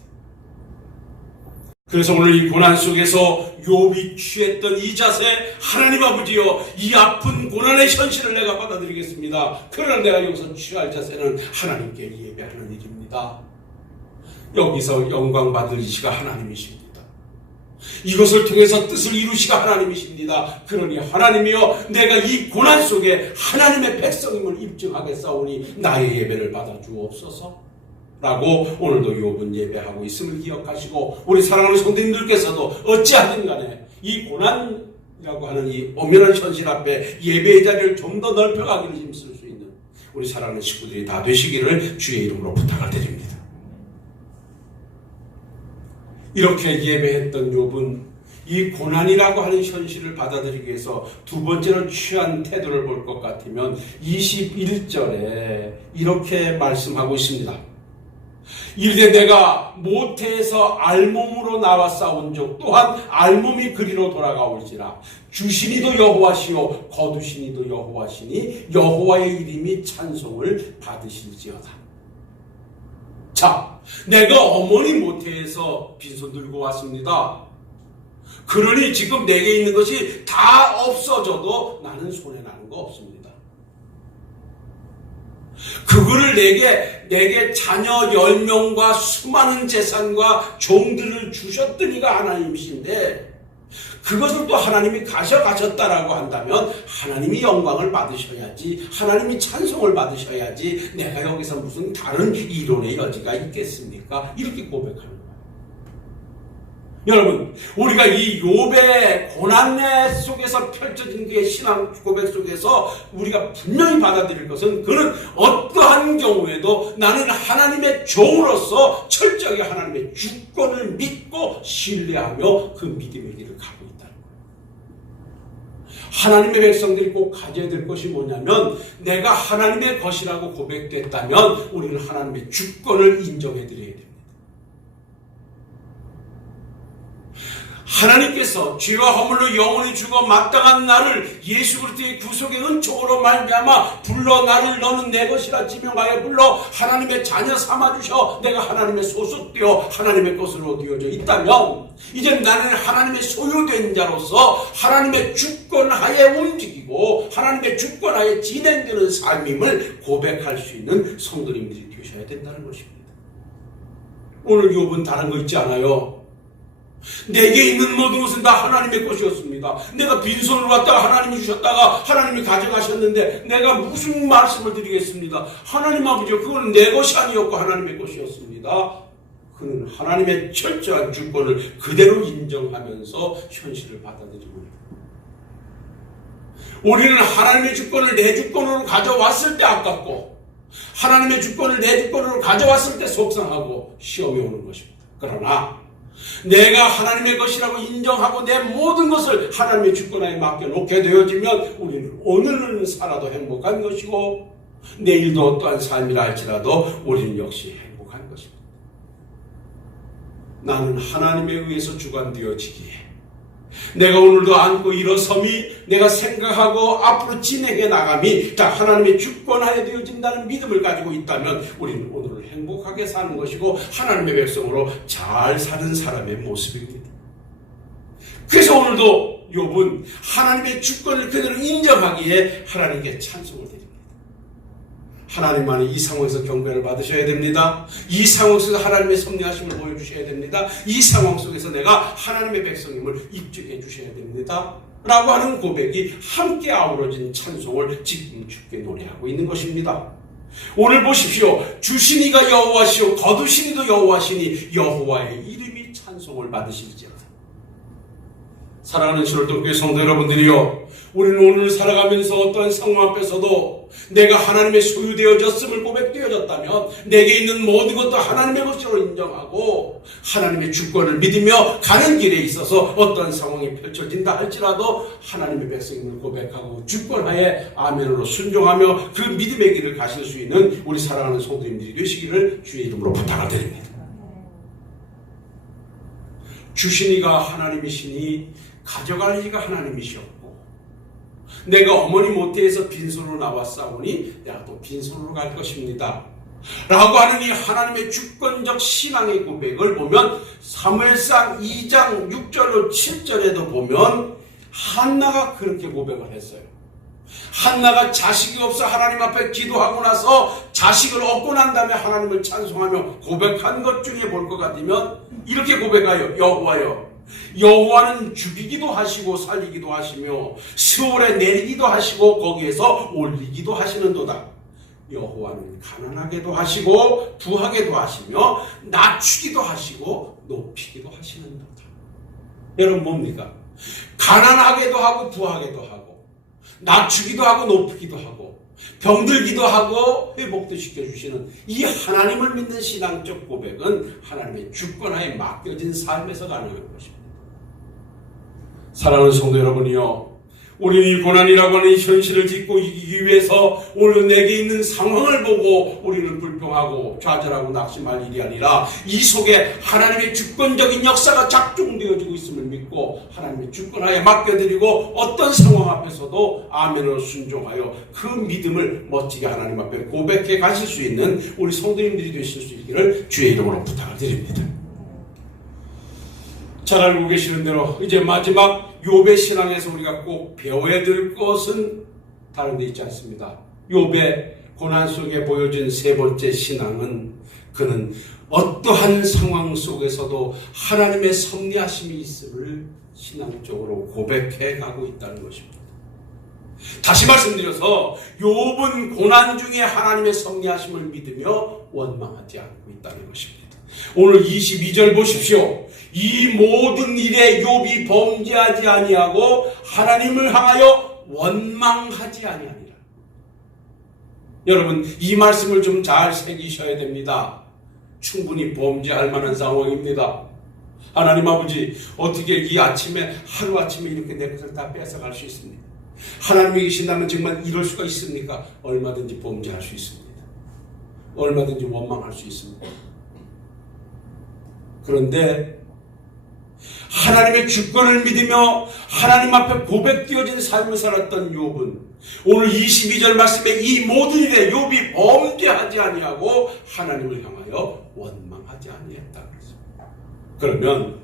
그래서 오늘 이 고난 속에서 욥이 취했던 이 자세, 하나님 아버지여, 이 아픈 고난의 현실을 내가 받아들이겠습니다. 그러나 내가 여기서 취할 자세는 하나님께 예배하는 일입니다. 여기서 영광 받을 이시가 하나님이십니다. 이것을 통해서 뜻을 이루시가 하나님이십니다. 그러니 하나님이여, 내가 이 고난 속에 하나님의 백성임을 입증하겠사오니 나의 예배를 받아주옵소서 라고 오늘도 욥은 예배하고 있음을 기억하시고, 우리 사랑하는 성도님들께서도 어찌하든 간에 이 고난이라고 하는 이 엄연한 현실 앞에 예배의 자리를 좀 더 넓혀가기를 힘쓸 수 있는 우리 사랑하는 식구들이 다 되시기를 주의 이름으로 부탁을 드립니다. 이렇게 예배했던 욥은 이 고난이라고 하는 현실을 받아들이기 위해서 두 번째로 취한 태도를 볼 것 같으면 21절에 이렇게 말씀하고 있습니다. 이르되 내가 모태에서 알몸으로 나와 싸운 적 또한 알몸이 그리로 돌아가올지라 주시니도 여호와시요 거두시니도 여호와시니 여호와의 이름이 찬송을 받으실지어다. 자, 내가 어머니 모태에서 빈손 들고 왔습니다. 그러니 지금 내게 있는 것이 다 없어져도 나는 손해나는 거 없습니다. 그거를 내게 자녀 10명과 수많은 재산과 종들을 주셨더니가 하나님이신데 그것을 또 하나님이 가져가셨다라고 한다면 하나님이 영광을 받으셔야지, 하나님이 찬송을 받으셔야지 내가 여기서 무슨 다른 이론의 여지가 있겠습니까? 이렇게 고백하는 거예요. 여러분, 우리가 이 욥의 고난내 속에서 펼쳐진 그 신앙 고백 속에서 우리가 분명히 받아들일 것은 그는 어떠한 경우에도 나는 하나님의 종으로서 철저하게 하나님의 주권을 믿고 신뢰하며 그 믿음의 길을 가고 있다는 거예요. 하나님의 백성들이 꼭 가져야 될 것이 뭐냐면 내가 하나님의 것이라고 고백됐다면 우리는 하나님의 주권을 인정해 드려야 됩니다. 하나님께서 죄와 허물로 영원히 죽어 마땅한 나를 예수 그리스도의 구속의 은총으로 말미암아 불러 나를 너는 내 것이라 지명하여 불러 하나님의 자녀 삼아주셔 내가 하나님의 소속되어 하나님의 것으로 되어져 있다면 이제 나는 하나님의 소유된 자로서 하나님의 주권하에 움직이고 하나님의 주권하에 진행되는 삶임을 고백할 수 있는 성도님들이 되셔야 된다는 것입니다. 오늘 욥은 다른 거 있지 않아요. 내게 있는 모든 것은 다 하나님의 것이었습니다. 내가 빈손으로 왔다가 하나님이 주셨다가 하나님이 가져가셨는데 내가 무슨 말씀을 드리겠습니다. 하나님 아버지요, 그건 내 것이 아니었고 하나님의 것이었습니다. 그는 하나님의 철저한 주권을 그대로 인정하면서 현실을 받아들이고 있습니다. 우리는 하나님의 주권을 내 주권으로 가져왔을 때 아깝고 하나님의 주권을 내 주권으로 가져왔을 때 속상하고 시험이 오는 것입니다. 그러나 내가 하나님의 것이라고 인정하고 내 모든 것을 하나님의 주권하에 맡겨놓게 되어지면 우리는 오늘은 살아도 행복한 것이고 내일도 어떠한 삶이라 할지라도 우리는 역시 행복한 것입니다. 나는 하나님에 의해서 주관되어지기에 내가 오늘도 안고 일어섬이 내가 생각하고 앞으로 진행해 나감이 다 하나님의 주권하에 되어진다는 믿음을 가지고 있다면 우리는 오늘을 행복하게 사는 것이고 하나님의 백성으로 잘 사는 사람의 모습입니다. 그래서 오늘도 욥은 하나님의 주권을 그대로 인정하기에 하나님께 찬송을 드립니다. 하나님만이 이 상황에서 경배를 받으셔야 됩니다. 이 상황 속에서 하나님의 섭리하심을 보여주셔야 됩니다. 이 상황 속에서 내가 하나님의 백성임을 입증해 주셔야 됩니다. 라고 하는 고백이 함께 아우러진 찬송을 지금 주께 노래하고 있는 것입니다. 오늘 보십시오. 주시니가 여호와시오 거두시니도 여호와시니 여호와의 이름이 찬송을 받으실지어다. 사랑하는 신월동교회 성도 여러분들이요, 우리는 오늘 살아가면서 어떠한 상황 앞에서도 내가 하나님의 소유되어졌음을 고백되어졌다면 내게 있는 모든 것도 하나님의 것으로 인정하고 하나님의 주권을 믿으며 가는 길에 있어서 어떠한 상황이 펼쳐진다 할지라도 하나님의 백성임을 고백하고 주권하에 아멘으로 순종하며 그 믿음의 길을 가실 수 있는 우리 사랑하는 성도님들이 되시기를 주의 이름으로 부탁을 드립니다. 주시니가 하나님이시니 가져갈 이가 하나님이시옵고 내가 어머니 모태에서 빈손으로 나와 싸우니 내가 또 빈손으로 갈 것입니다. 라고 하는 이 하나님의 주권적 신앙의 고백을 보면 사무엘상 2장 6절로 7절에도 보면 한나가 그렇게 고백을 했어요. 한나가 자식이 없어 하나님 앞에 기도하고 나서 자식을 얻고 난 다음에 하나님을 찬송하며 고백한 것 중에 볼 것 같으면 이렇게 고백하여 여호와여, 여호와는 죽이기도 하시고 살리기도 하시며 시올에 내리기도 하시고 거기에서 올리기도 하시는도다. 여호와는 가난하게도 하시고 부하게도 하시며 낮추기도 하시고 높이기도 하시는도다. 여러분 뭡니까? 가난하게도 하고 부하게도 하고 낮추기도 하고 높이기도 하고 병들기도 하고 회복도 시켜주시는 이 하나님을 믿는 신앙적 고백은 하나님의 주권하에 맡겨진 삶에서 가능한 것입니다. 사랑하는 성도 여러분이요, 우리는 이 고난이라고 하는 이 현실을 딛고 이기기 위해서 오늘 내게 있는 상황을 보고 우리는 불평하고 좌절하고 낙심할 일이 아니라 이 속에 하나님의 주권적인 역사가 작동되어지고 있음을 믿고 하나님의 주권하에 맡겨드리고 어떤 상황 앞에서도 아멘으로 순종하여 그 믿음을 멋지게 하나님 앞에 고백해 가실 수 있는 우리 성도님들이 되실 수 있기를 주의 이름으로 부탁을 드립니다. 잘 알고 계시는 대로 이제 마지막 욥의 신앙에서 우리가 꼭 배워야 될 것은 다른 데 있지 않습니다. 욥의 고난 속에 보여진 세 번째 신앙은 그는 어떠한 상황 속에서도 하나님의 섭리하심이 있음을 신앙적으로 고백해 가고 있다는 것입니다. 다시 말씀드려서 욥은 고난 중에 하나님의 섭리하심을 믿으며 원망하지 않고 있다는 것입니다. 오늘 22절 보십시오. 이 모든 일에 욥이 범죄하지 아니하고 하나님을 향하여 원망하지 아니하니라. 여러분, 이 말씀을 좀 잘 새기셔야 됩니다. 충분히 범죄할 만한 상황입니다. 하나님 아버지, 어떻게 이 아침에 하루아침에 이렇게 내 것을 다 뺏어갈 수 있습니까? 하나님이 계신다면 정말 이럴 수가 있습니까? 얼마든지 범죄할 수 있습니다. 얼마든지 원망할 수 있습니다. 그런데 하나님의 주권을 믿으며 하나님 앞에 고백되어진 삶을 살았던 욥은 오늘 22절 말씀에 이 모든 일에 욥이 범죄하지 아니하고 하나님을 향하여 원망하지 아니했다 그랬습니다. 그러면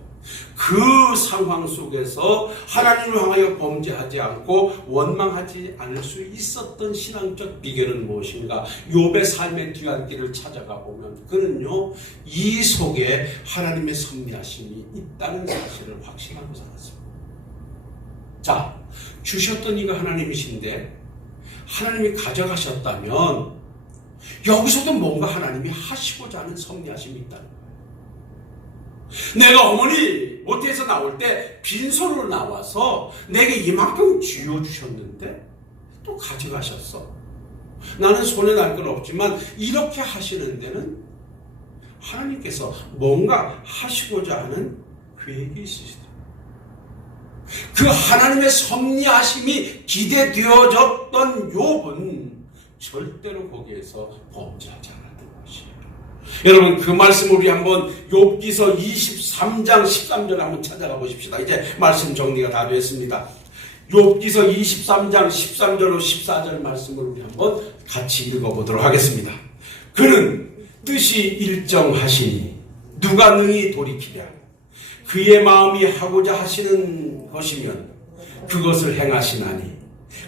그 상황 속에서 하나님을 향하여 범죄하지 않고 원망하지 않을 수 있었던 신앙적 비결은 무엇인가? 욥의 삶의 뒤안길을 찾아가 보면 그는요, 이 속에 하나님의 섭리하심이 있다는 사실을 확신하고 살았습니다. 자, 주셨던 이가 하나님이신데 하나님이 가져가셨다면 여기서도 뭔가 하나님이 하시고자 하는 섭리하심이 있다는 거예요. 내가 어머니 모태에서 나올 때 빈손으로 나와서 내게 이만큼 쥐어주셨는데 또 가져가셨어. 나는 손에 날 건 없지만 이렇게 하시는 데는 하나님께서 뭔가 하시고자 하는 계획이 있으시다. 그 하나님의 섭리하심이 기대되어졌던 욥은 절대로 거기에서 범죄하지 않았던 것이에요. 여러분, 그 말씀 우리 한번 욥기서 23장 13절 한번 찾아가 보십시다. 이제 말씀 정리가 다 됐습니다. 욥기서 23장 13절로 14절 말씀을 우리 한번 같이 읽어보도록 하겠습니다. 그는 뜻이 일정하시니 누가 능히 돌이키랴. 그의 마음이 하고자 하시는 것이면 그것을 행하시나니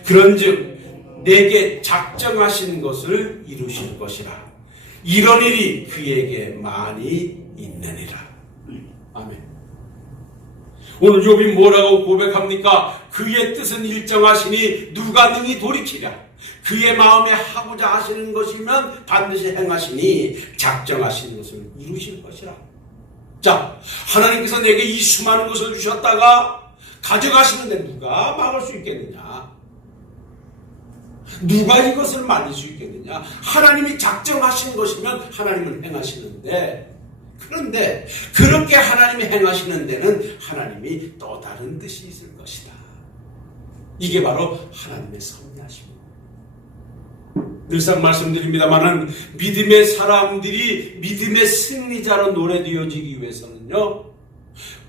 그런즉 내게 작정하신 것을 이루실 것이라. 이런 일이 그에게 많이 있느니라. 아멘. 오늘 욥이 뭐라고 고백합니까? 그의 뜻은 일정하시니 누가 능히 돌이키랴. 그의 마음에 하고자 하시는 것이면 반드시 행하시니 작정하시는 것을 이루실 것이라. 자, 하나님께서 내게 이 수많은 것을 주셨다가 가져가시는데 누가 막을 수 있겠느냐? 누가 이것을 만들 수 있겠느냐? 하나님이 작정하신 것이면 하나님은 행하시는데, 그런데 그렇게 하나님이 행하시는 데는 하나님이 또 다른 뜻이 있을 것이다. 이게 바로 하나님의 섭리하십니다. 늘상 말씀드립니다마는 믿음의 사람들이 믿음의 승리자로 노래되어지기 위해서는요,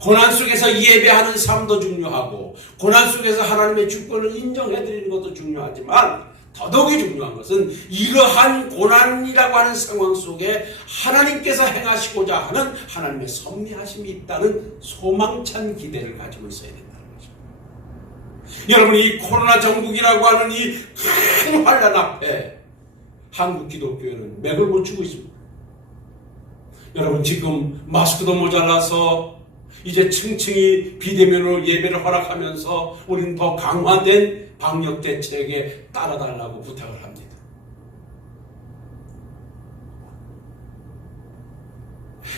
고난 속에서 예배하는 삶도 중요하고 고난 속에서 하나님의 주권을 인정해드리는 것도 중요하지만 더더욱이 중요한 것은 이러한 고난이라고 하는 상황 속에 하나님께서 행하시고자 하는 하나님의 섭리하심이 있다는 소망찬 기대를 가지고 있어야 된다는 거죠. 여러분, 이 코로나 정국이라고 하는 이 큰 환란 앞에 한국 기독교회는 맥을 못 추고 있습니다. 여러분, 지금 마스크도 모자라서 이제 층층이 비대면으로 예배를 허락하면서 우리는 더 강화된 방역 대책에 따라달라고 부탁을 합니다.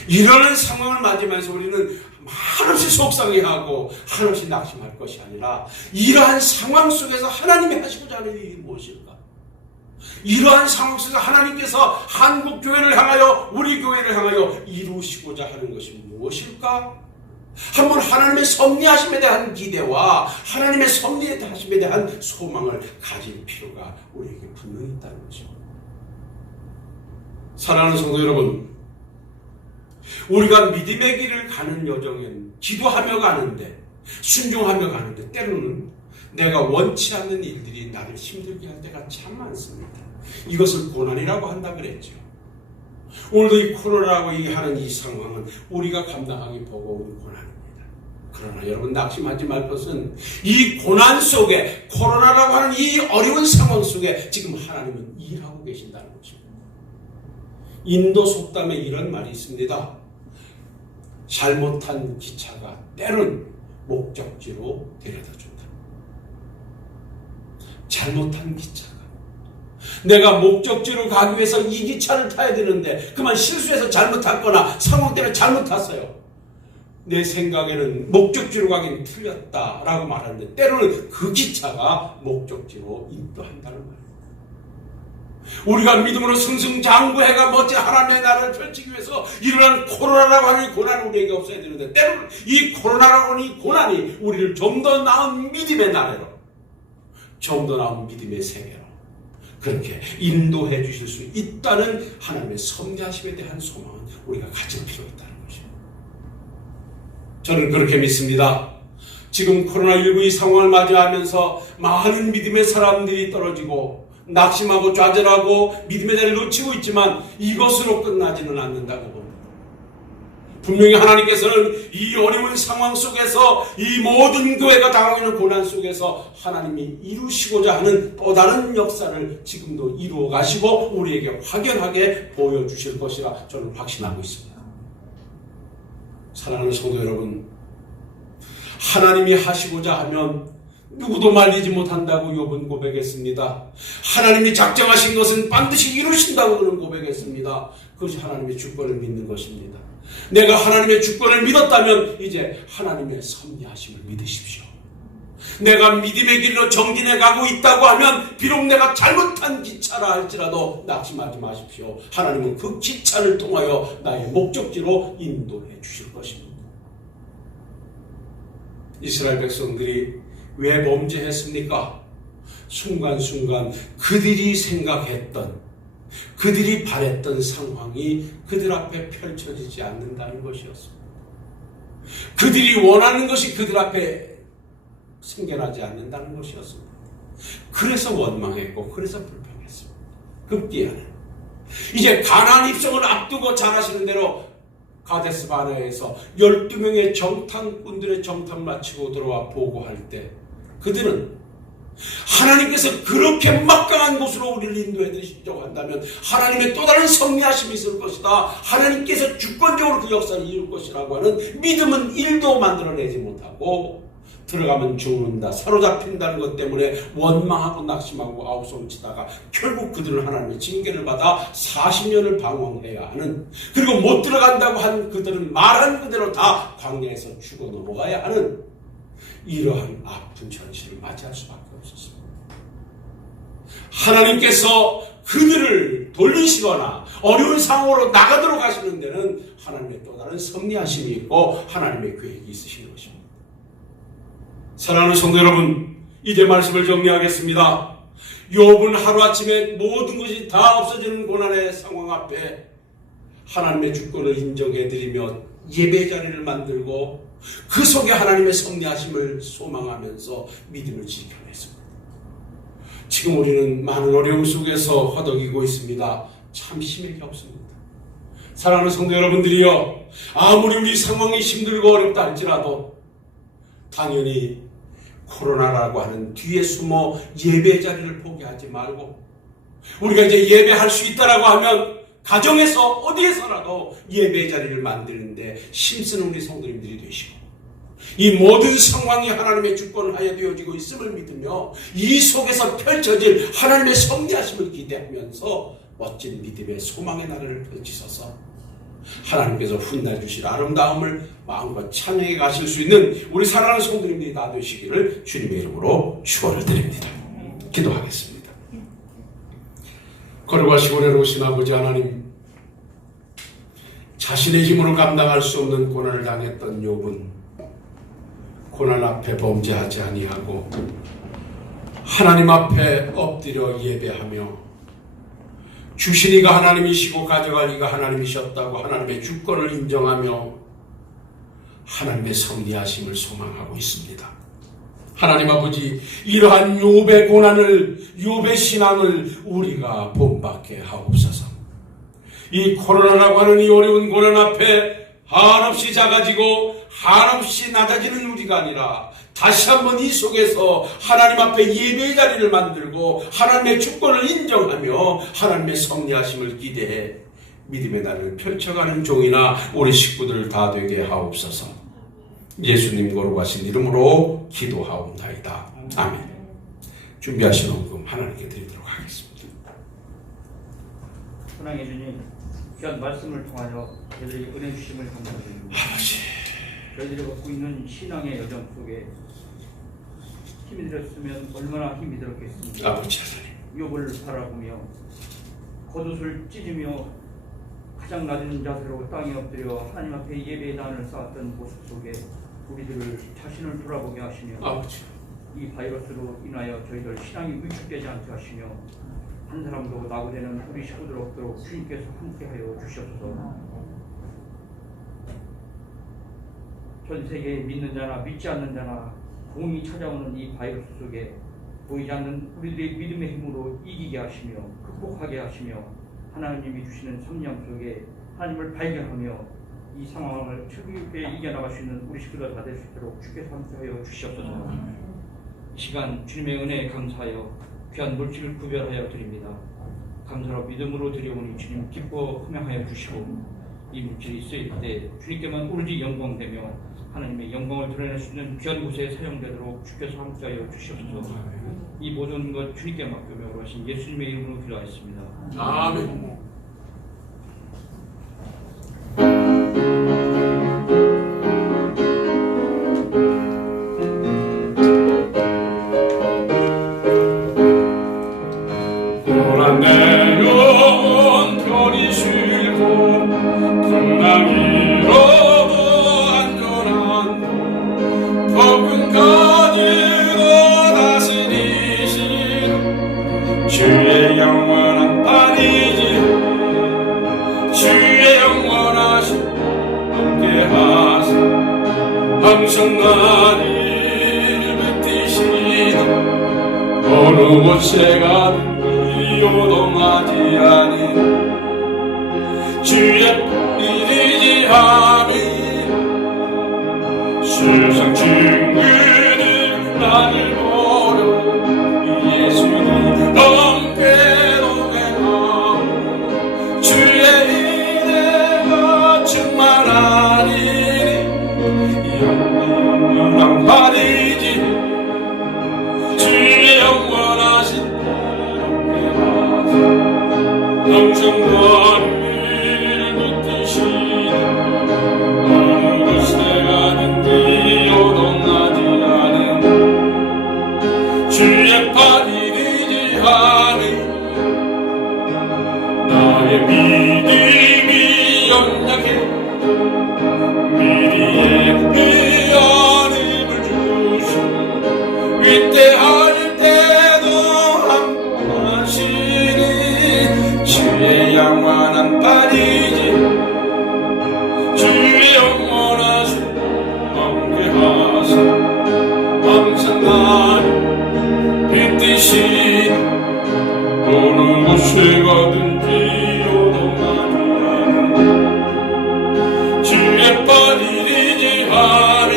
이러는 상황을 맞으면서 우리는 한없이 속상해하고 한없이 낙심할 것이 아니라 이러한 상황 속에서 하나님이 하시고자 하는 일이 무엇일까? 이러한 상황 속에서 하나님께서 한국 교회를 향하여, 우리 교회를 향하여 이루시고자 하는 것이 무엇일까? 한번 하나님의 섭리하심에 대한 기대와 하나님의 섭리하심에 대한 소망을 가질 필요가 우리에게 분명히 있다는 것입니다. 사랑하는 성도 여러분, 우리가 믿음의 길을 가는 여정엔 기도하며 가는데, 순종하며 가는데 때로는 내가 원치 않는 일들이 나를 힘들게 할 때가 참 많습니다. 이것을 고난이라고 한다 그랬죠. 오늘도 이 코로나라고 하는 이 상황은 우리가 감당하기 버거운 고난입니다. 그러나 여러분, 낙심하지 말 것은 이 고난 속에, 코로나라고 하는 이 어려운 상황 속에 지금 하나님은 일하고 계신다는 것입니다. 인도 속담에 이런 말이 있습니다. 잘못한 기차가 때론 목적지로 데려다준다. 잘못한 기차가, 내가 목적지로 가기 위해서 이 기차를 타야 되는데 그만 실수해서 잘못탔거나 상황 때문에 잘못 탔어요. 내 생각에는 목적지로 가긴 틀렸다라고 말하는데 때로는 그 기차가 목적지로 인도한다는 말입니다. 우리가 믿음으로 승승장구해가 멋진 하나님의 나라를 펼치기 위해서 일어난 코로나라고 하는 고난은 우리에게 없어야 되는데, 때로는 이 코로나라고 하는 이 고난이 우리를 좀 더 나은 믿음의 나라로, 좀 더 나은 믿음의 세계로 그렇게 인도해 주실 수 있다는 하나님의 섭리하심에 대한 소망은 우리가 가질 필요가 있다는 것입니다. 저는 그렇게 믿습니다. 지금 코로나19 이 상황을 맞이하면서 많은 믿음의 사람들이 떨어지고 낙심하고 좌절하고 믿음의 자리를 놓치고 있지만 이것으로 끝나지는 않는다고 봅니다. 분명히 하나님께서는 이 어려운 상황 속에서, 이 모든 교회가 당하고 있는 고난 속에서 하나님이 이루시고자 하는 또 다른 역사를 지금도 이루어 가시고 우리에게 확연하게 보여주실 것이라 저는 확신하고 있습니다. 사랑하는 성도 여러분, 하나님이 하시고자 하면 누구도 말리지 못한다고 욥은 고백했습니다. 하나님이 작정하신 것은 반드시 이루신다고 그는 고백했습니다. 그것이 하나님의 주권을 믿는 것입니다. 내가 하나님의 주권을 믿었다면 이제 하나님의 섭리하심을 믿으십시오. 내가 믿음의 길로 정진해 가고 있다고 하면 비록 내가 잘못한 기차라 할지라도 낙심하지 마십시오. 하나님은 그 기차를 통하여 나의 목적지로 인도해 주실 것입니다. 이스라엘 백성들이 왜 범죄했습니까? 순간순간 그들이 생각했던, 그들이 바랬던 상황이 그들 앞에 펼쳐지지 않는다는 것이었습니다. 그들이 원하는 것이 그들 앞에 생겨나지 않는다는 것이었습니다. 그래서 원망했고 그래서 불평했습니다. 급기야는 이제 가나안 입성을 앞두고 잘 아시는 대로 가데스 바네아에서 12명의 정탐꾼들의 정탐 마치고 들어와 보고할 때 그들은 하나님께서 그렇게 막강한 곳으로 우리를 인도해 드시려고 한다면 하나님의 또 다른 섭리하심이 있을 것이다, 하나님께서 주권적으로 그 역사를 이룰 것이라고 하는 믿음은 1도 만들어내지 못하고 들어가면 죽는다, 사로잡힌다는 것 때문에 원망하고 낙심하고 아우성치다가 결국 그들은 하나님의 징계를 받아 40년을 방황해야 하는, 그리고 못 들어간다고 한 그들은 말한 그대로 다 광야에서 죽어 넘어가야 하는 이러한 아픈 현실을 맞이할 수밖에 없었습니다. 하나님께서 그들을 돌리시거나 어려운 상황으로 나가도록 하시는 데는 하나님의 또 다른 섭리하심이 있고 하나님의 계획이 있으신 것입니다. 사랑하는 성도 여러분, 이제 말씀을 정리하겠습니다. 욥은 하루아침에 모든 것이 다 없어지는 고난의 상황 앞에 하나님의 주권을 인정해드리며 예배 자리를 만들고 그 속에 하나님의 섭리하심을 소망하면서 믿음을 지켜냈습니다. 지금 우리는 많은 어려움 속에서 허덕이고 있습니다. 참 힘이 없습니다. 사랑하는 성도 여러분들이요, 아무리 우리 상황이 힘들고 어렵다 할지라도 당연히 코로나라고 하는 뒤에 숨어 예배 자리를 포기하지 말고, 우리가 이제 예배할 수 있다라고 하면 가정에서 어디에서라도 예배 자리를 만드는데 힘쓰는 우리 성도님들이 되시고, 이 모든 상황이 하나님의 주권하에 되어지고 있음을 믿으며 이 속에서 펼쳐질 하나님의 섭리하심을 기대하면서 멋진 믿음의 소망의 나라를 펼치셔서 하나님께서 훗날 주실 아름다움을 마음껏 찬양해 가실 수 있는 우리 사랑하는 성도님들이 다 되시기를 주님의 이름으로 축원을 드립니다. 기도하겠습니다. 걸어가시고 내려오신 아버지 하나님, 자신의 힘으로 감당할 수 없는 고난을 당했던 욥은 고난 앞에 범죄하지 아니하고 하나님 앞에 엎드려 예배하며 주신 이가 하나님이시고 가져갈 이가 하나님이셨다고 하나님의 주권을 인정하며 하나님의 섭리하심을 소망하고 있습니다. 하나님 아버지, 이러한 욥의 고난을, 욥의 신앙을 우리가 본받게 하옵소서. 이 코로나라고 하는 이 어려운 고난 앞에 한없이 작아지고 한없이 낮아지는 우리가 아니라 다시 한번 이 속에서 하나님 앞에 예배의 자리를 만들고 하나님의 주권을 인정하며 하나님의 섭리하심을 기대해 믿음의 날을 펼쳐가는 종이나 우리 식구들 다 되게 하옵소서. 예수님 거룩하신 이름으로 기도하옵나이다. 아멘. 준비하신 헌금 하나님께 드리도록 하겠습니다. 사랑해 주님, 귀한 말씀을 통하여 저희들이 은혜 주심을 감사드립니다. 아버지, 저희들이 걷고 있는 신앙의 여정 속에 힘이 들었으면 얼마나 힘이 들었겠습니까? 아버지 하나님, 욥을 바라보며 겉옷을 찢으며 가장 낮은 자세로 땅에 엎드려 하나님 앞에 예배의 단을 쌓았던 모습 속에 우리들을 자신을 돌아보게 하시며 아버지, 이 바이러스로 인하여 저희들 신앙이 위축되지 않게 하시며 한 사람도 낙오되는 우리 식구들 없도록 주님께서 함께하여 주시옵소서. 전 세계에 믿는 자나 믿지 않는 자나 공이 찾아오는 이 바이러스 속에 보이지 않는 우리들의 믿음의 힘으로 이기게 하시며 극복하게 하시며 하나님이 주시는 성령 속에 하나님을 발견하며 이 상황을 즐겁게 이겨나갈 수 있는 우리 식구들 다 될 수 있도록 주께서 함께하여 주시옵소서. 이 시간 주님의 은혜에 감사하여 귀한 물질을 구별하여 드립니다. 감사로 믿음으로 드려오니 주님 기뻐 흠양하여 주시고 이 물질이 쓰일 때 주님께만 오로지 영광되며 하나님의 영광을 드러낼 수 있는 귀한 곳에 사용되도록 주께서 함께하여 주시옵소서. 이 모든 것 주님께 맡기며 오라신 예수님의 이름으로 기도하였습니다. 아멘. 내 영혼 별이 쉬고 풍랑이로 안전한 폭풍 가지고 다스리신 주의 영원한 바리지 주의 영원하신 함께하사 항상 나를 붙드시는 어느 곳에 가든 요동하지 않은 주의 이리지 함이 세상 친구들 나를 보려 예수님 함께 동행하고 주의 은혜가 충만하니 영원한 바리지 주의 영원하신 항상 나를 붙드시는 어느 곳에 가든지 요동하지 않은 주의 팔이 의지하니 나의 믿음이 연약해 미리의 의연을 주시 위대할 때도 함께하시니 주의 영원한 바리지 주의 영원하신 함께하사 항상 나를 빛드신 어느 곳에 가든지 요동하지 않은 주의 바리지 하리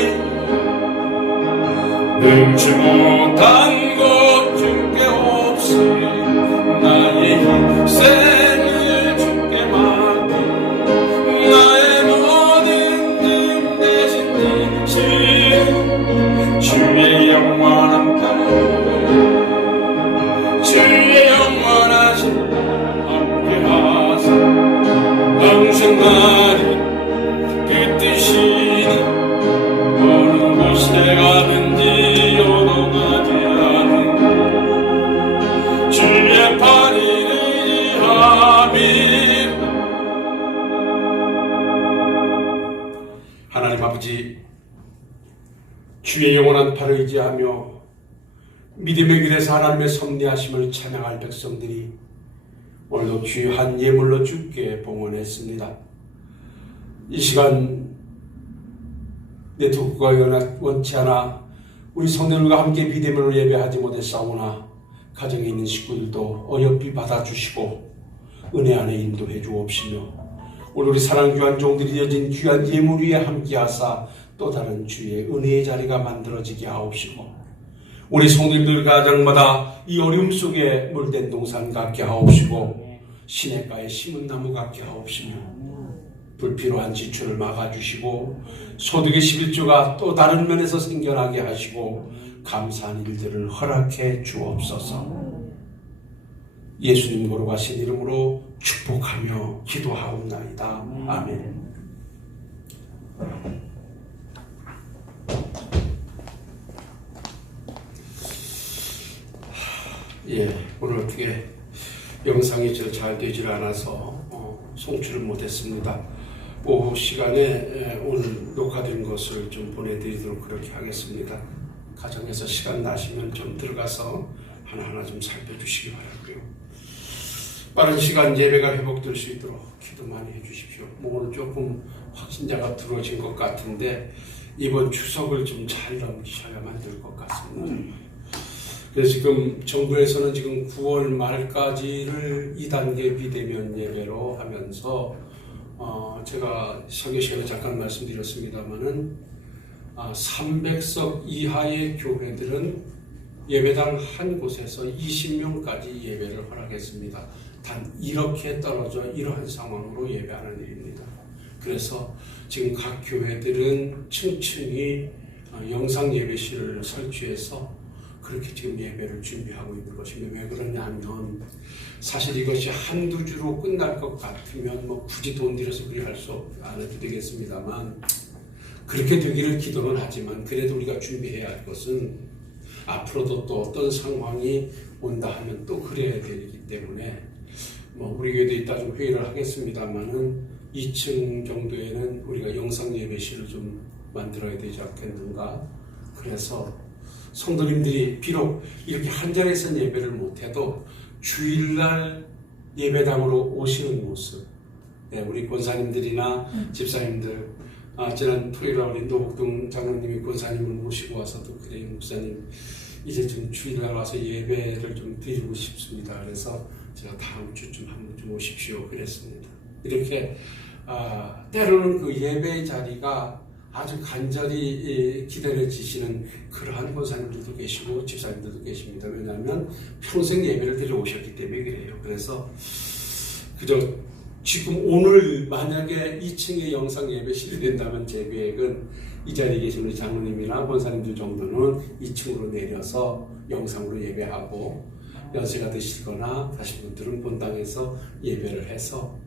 능치 못한 것 주께 없으니 나의 힘센을 주께 맡기 나의 모든 짐 대신 지신 주의 영원한 발 주의 영원하신 함께하사 항상 나를 붙드시는 어느 곳에 가든지 요동하지 않아 주의 영원한 팔을 의지하며 믿음의 길에서 하나님의 섭리하심을 찬양할 백성들이 오늘도 귀한 예물로 주께 봉헌했습니다. 이 시간 네트워크가 원치 않아 우리 성도들과 함께 비대면으로 예배하지 못했사오나 가정에 있는 식구들도 어여삐 받아주시고 은혜 안에 인도해 주옵시며 오늘 우리 사랑 귀한 종들이 여진 귀한 예물 위에 함께 하사 또 다른 주의 은혜의 자리가 만들어지게 하옵시고 우리 성도들 가정마다 이 어려움 속에 물된 동산 같게 하옵시고 시냇가에 심은 나무 같게 하옵시며 불필요한 지출을 막아주시고 소득의 11조가 또 다른 면에서 생겨나게 하시고 감사한 일들을 허락해 주옵소서. 예수님 걸어가신 이름으로 축복하며 기도하옵나이다. 아멘. 오늘 어떻게 영상이 잘 되질 않아서 송출을 못했습니다. 오후 시간에 오늘 녹화된 것을 좀 보내드리도록 그렇게 하겠습니다. 가정에서 시간 나시면 좀 들어가서 하나하나 좀 살펴주시기 바라고요. 빠른 시간 예배가 회복될 수 있도록 기도 많이 해주십시오. 오늘 조금 확진자가 들어오신 것 같은데 이번 추석을 좀 잘 넘기셔야만 될 것 같습니다. 그래서 지금 정부에서는 지금 9월 말까지를 2단계 비대면 예배로 하면서 제가 설교 시간에 잠깐 말씀드렸습니다만은 300석 이하의 교회들은 예배당 한 곳에서 20명까지 예배를 허락했습니다. 단 이렇게 떨어져 이러한 상황으로 예배하는 일입니다. 그래서 지금 각 교회들은 층층이 영상 예배실을 설치해서 그렇게 지금 예배를 준비하고 있는 것입니다. 왜 그러냐 하면 사실 이것이 한두 주로 끝날 것 같으면 굳이 돈 들여서 그리 할 수 안 해도 되겠습니다만 그렇게 되기를 기도는 하지만 그래도 우리가 준비해야 할 것은 앞으로도 또 어떤 상황이 온다 하면 또 그래야 되기 때문에 우리 교회도 이따 좀 회의를 하겠습니다만은 2층 정도에는 우리가 영상 예배실을 좀 만들어야 되지 않겠는가. 그래서 성도님들이 비록 이렇게 한 자리에서 예배를 못해도 주일날 예배당으로 오시는 모습, 우리 권사님들이나 집사님들, 지난 토요일에 우리 노복동 장로님이 권사님을 모시고 와서도 그래요, 목사님 이제 좀 주일날 와서 예배를 좀 드리고 싶습니다. 그래서 제가 다음 주쯤 한번 좀 오십시오 그랬습니다. 이렇게 때로는 그 예배 자리가 아주 간절히 기다려지시는 그러한 권사님들도 계시고 집사님들도 계십니다. 왜냐하면 평생 예배를 드려 오셨기 때문에 그래요. 그래서 그저 지금 오늘 만약에 2층에 영상 예배실이 된다면 제 계획은 이 자리에 계신 우리 장로님이나 권사님들 정도는 2층으로 내려서 영상으로 예배하고 연세가 드시거나 하신 분들은 본당에서 예배를 해서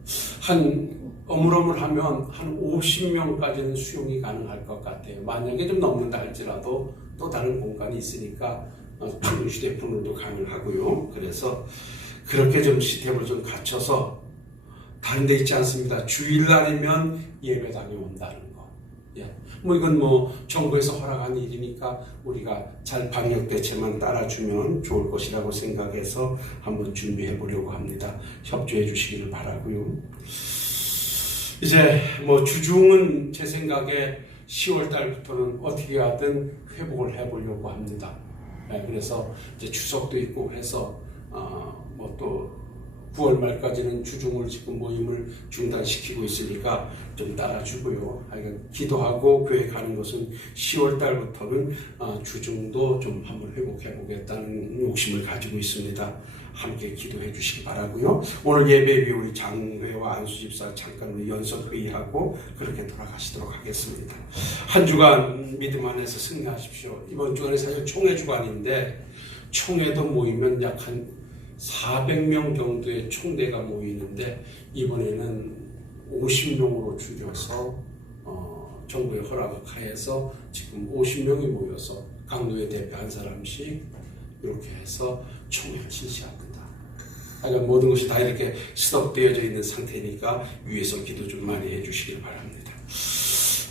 어물어물하면 한 50명까지는 수용이 가능할 것 같아요. 만약에 좀 넘는다 할지라도 또 다른 공간이 있으니까 충분히 휴대폰으로도 가능하고요. 그래서 그렇게 좀 시스템을 좀 갖춰서 다른 데 있지 않습니다. 주일날이면 예배당에 온다는 거. 이건 정부에서 허락한 일이니까 우리가 잘 방역 대책만 따라주면 좋을 것이라고 생각해서 한번 준비해 보려고 합니다. 협조해 주시기를 바라고요. 이제 주중은 제 생각에 10월 달부터는 어떻게 하든 회복을 해 보려고 합니다. 그래서 이제 추석도 있고 해서 또 9월 말까지는 주중을 지금 모임을 중단시키고 있으니까 좀 따라주고요. 기도하고 교회 가는 것은 10월 달부터는 주중도 좀 한번 회복해 보겠다는 욕심을 가지고 있습니다. 함께 기도해 주시기 바라고요. 오늘 예배 우리 장회와 안수집사 잠깐 우리 연석회의하고 그렇게 돌아가시도록 하겠습니다. 한 주간 믿음 안에서 승리하십시오. 이번 주간에 사실 총회 주간인데 총회도 모이면 약 한 400명 정도의 총대가 모이는데 이번에는 50명으로 줄여서 정부의 허락하에서 지금 50명이 모여서 강로의 대표 한 사람씩 이렇게 해서 총회를 실시합니다. 모든 것이 다 이렇게 스톱되어져 있는 상태니까 위에서 기도 좀 많이 해주시길 바랍니다.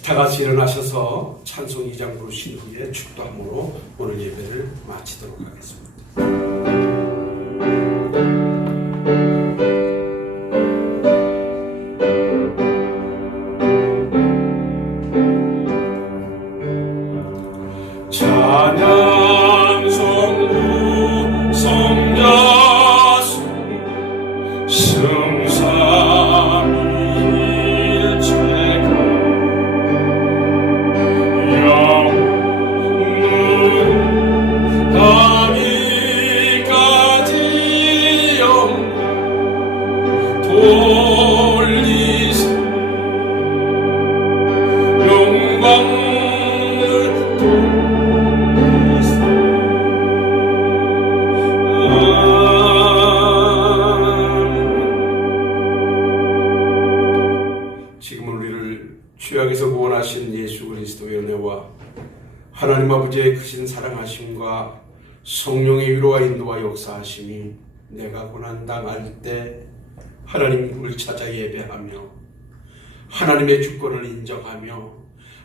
다 같이 일어나셔서 찬송 2장 부르신 후에 축도함으로 오늘 예배를 마치도록 하겠습니다. 찬양 성부 성자수 승삼위일체가 영문 다리까지 영광 돌리세 영광을 돌리세 지금은 우리를 죄악에서 구원하신 예수 그리스도의 은혜와 하나님 아버지의 크신 사랑하심과 성령의 위로와 인도와 역사하심이 내가 고난당할 때 하나님을 찾아 예배하며 하나님의 주권을 인정하며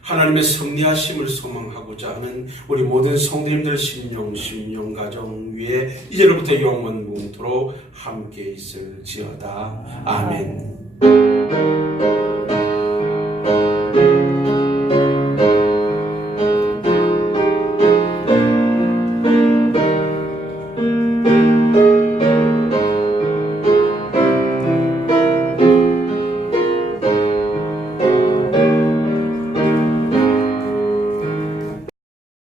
하나님의 승리하심을 소망하고자 하는 우리 모든 성도님들 심령 가정 위에 이제로부터 영원 무궁토록 함께 있을지어다. 아멘.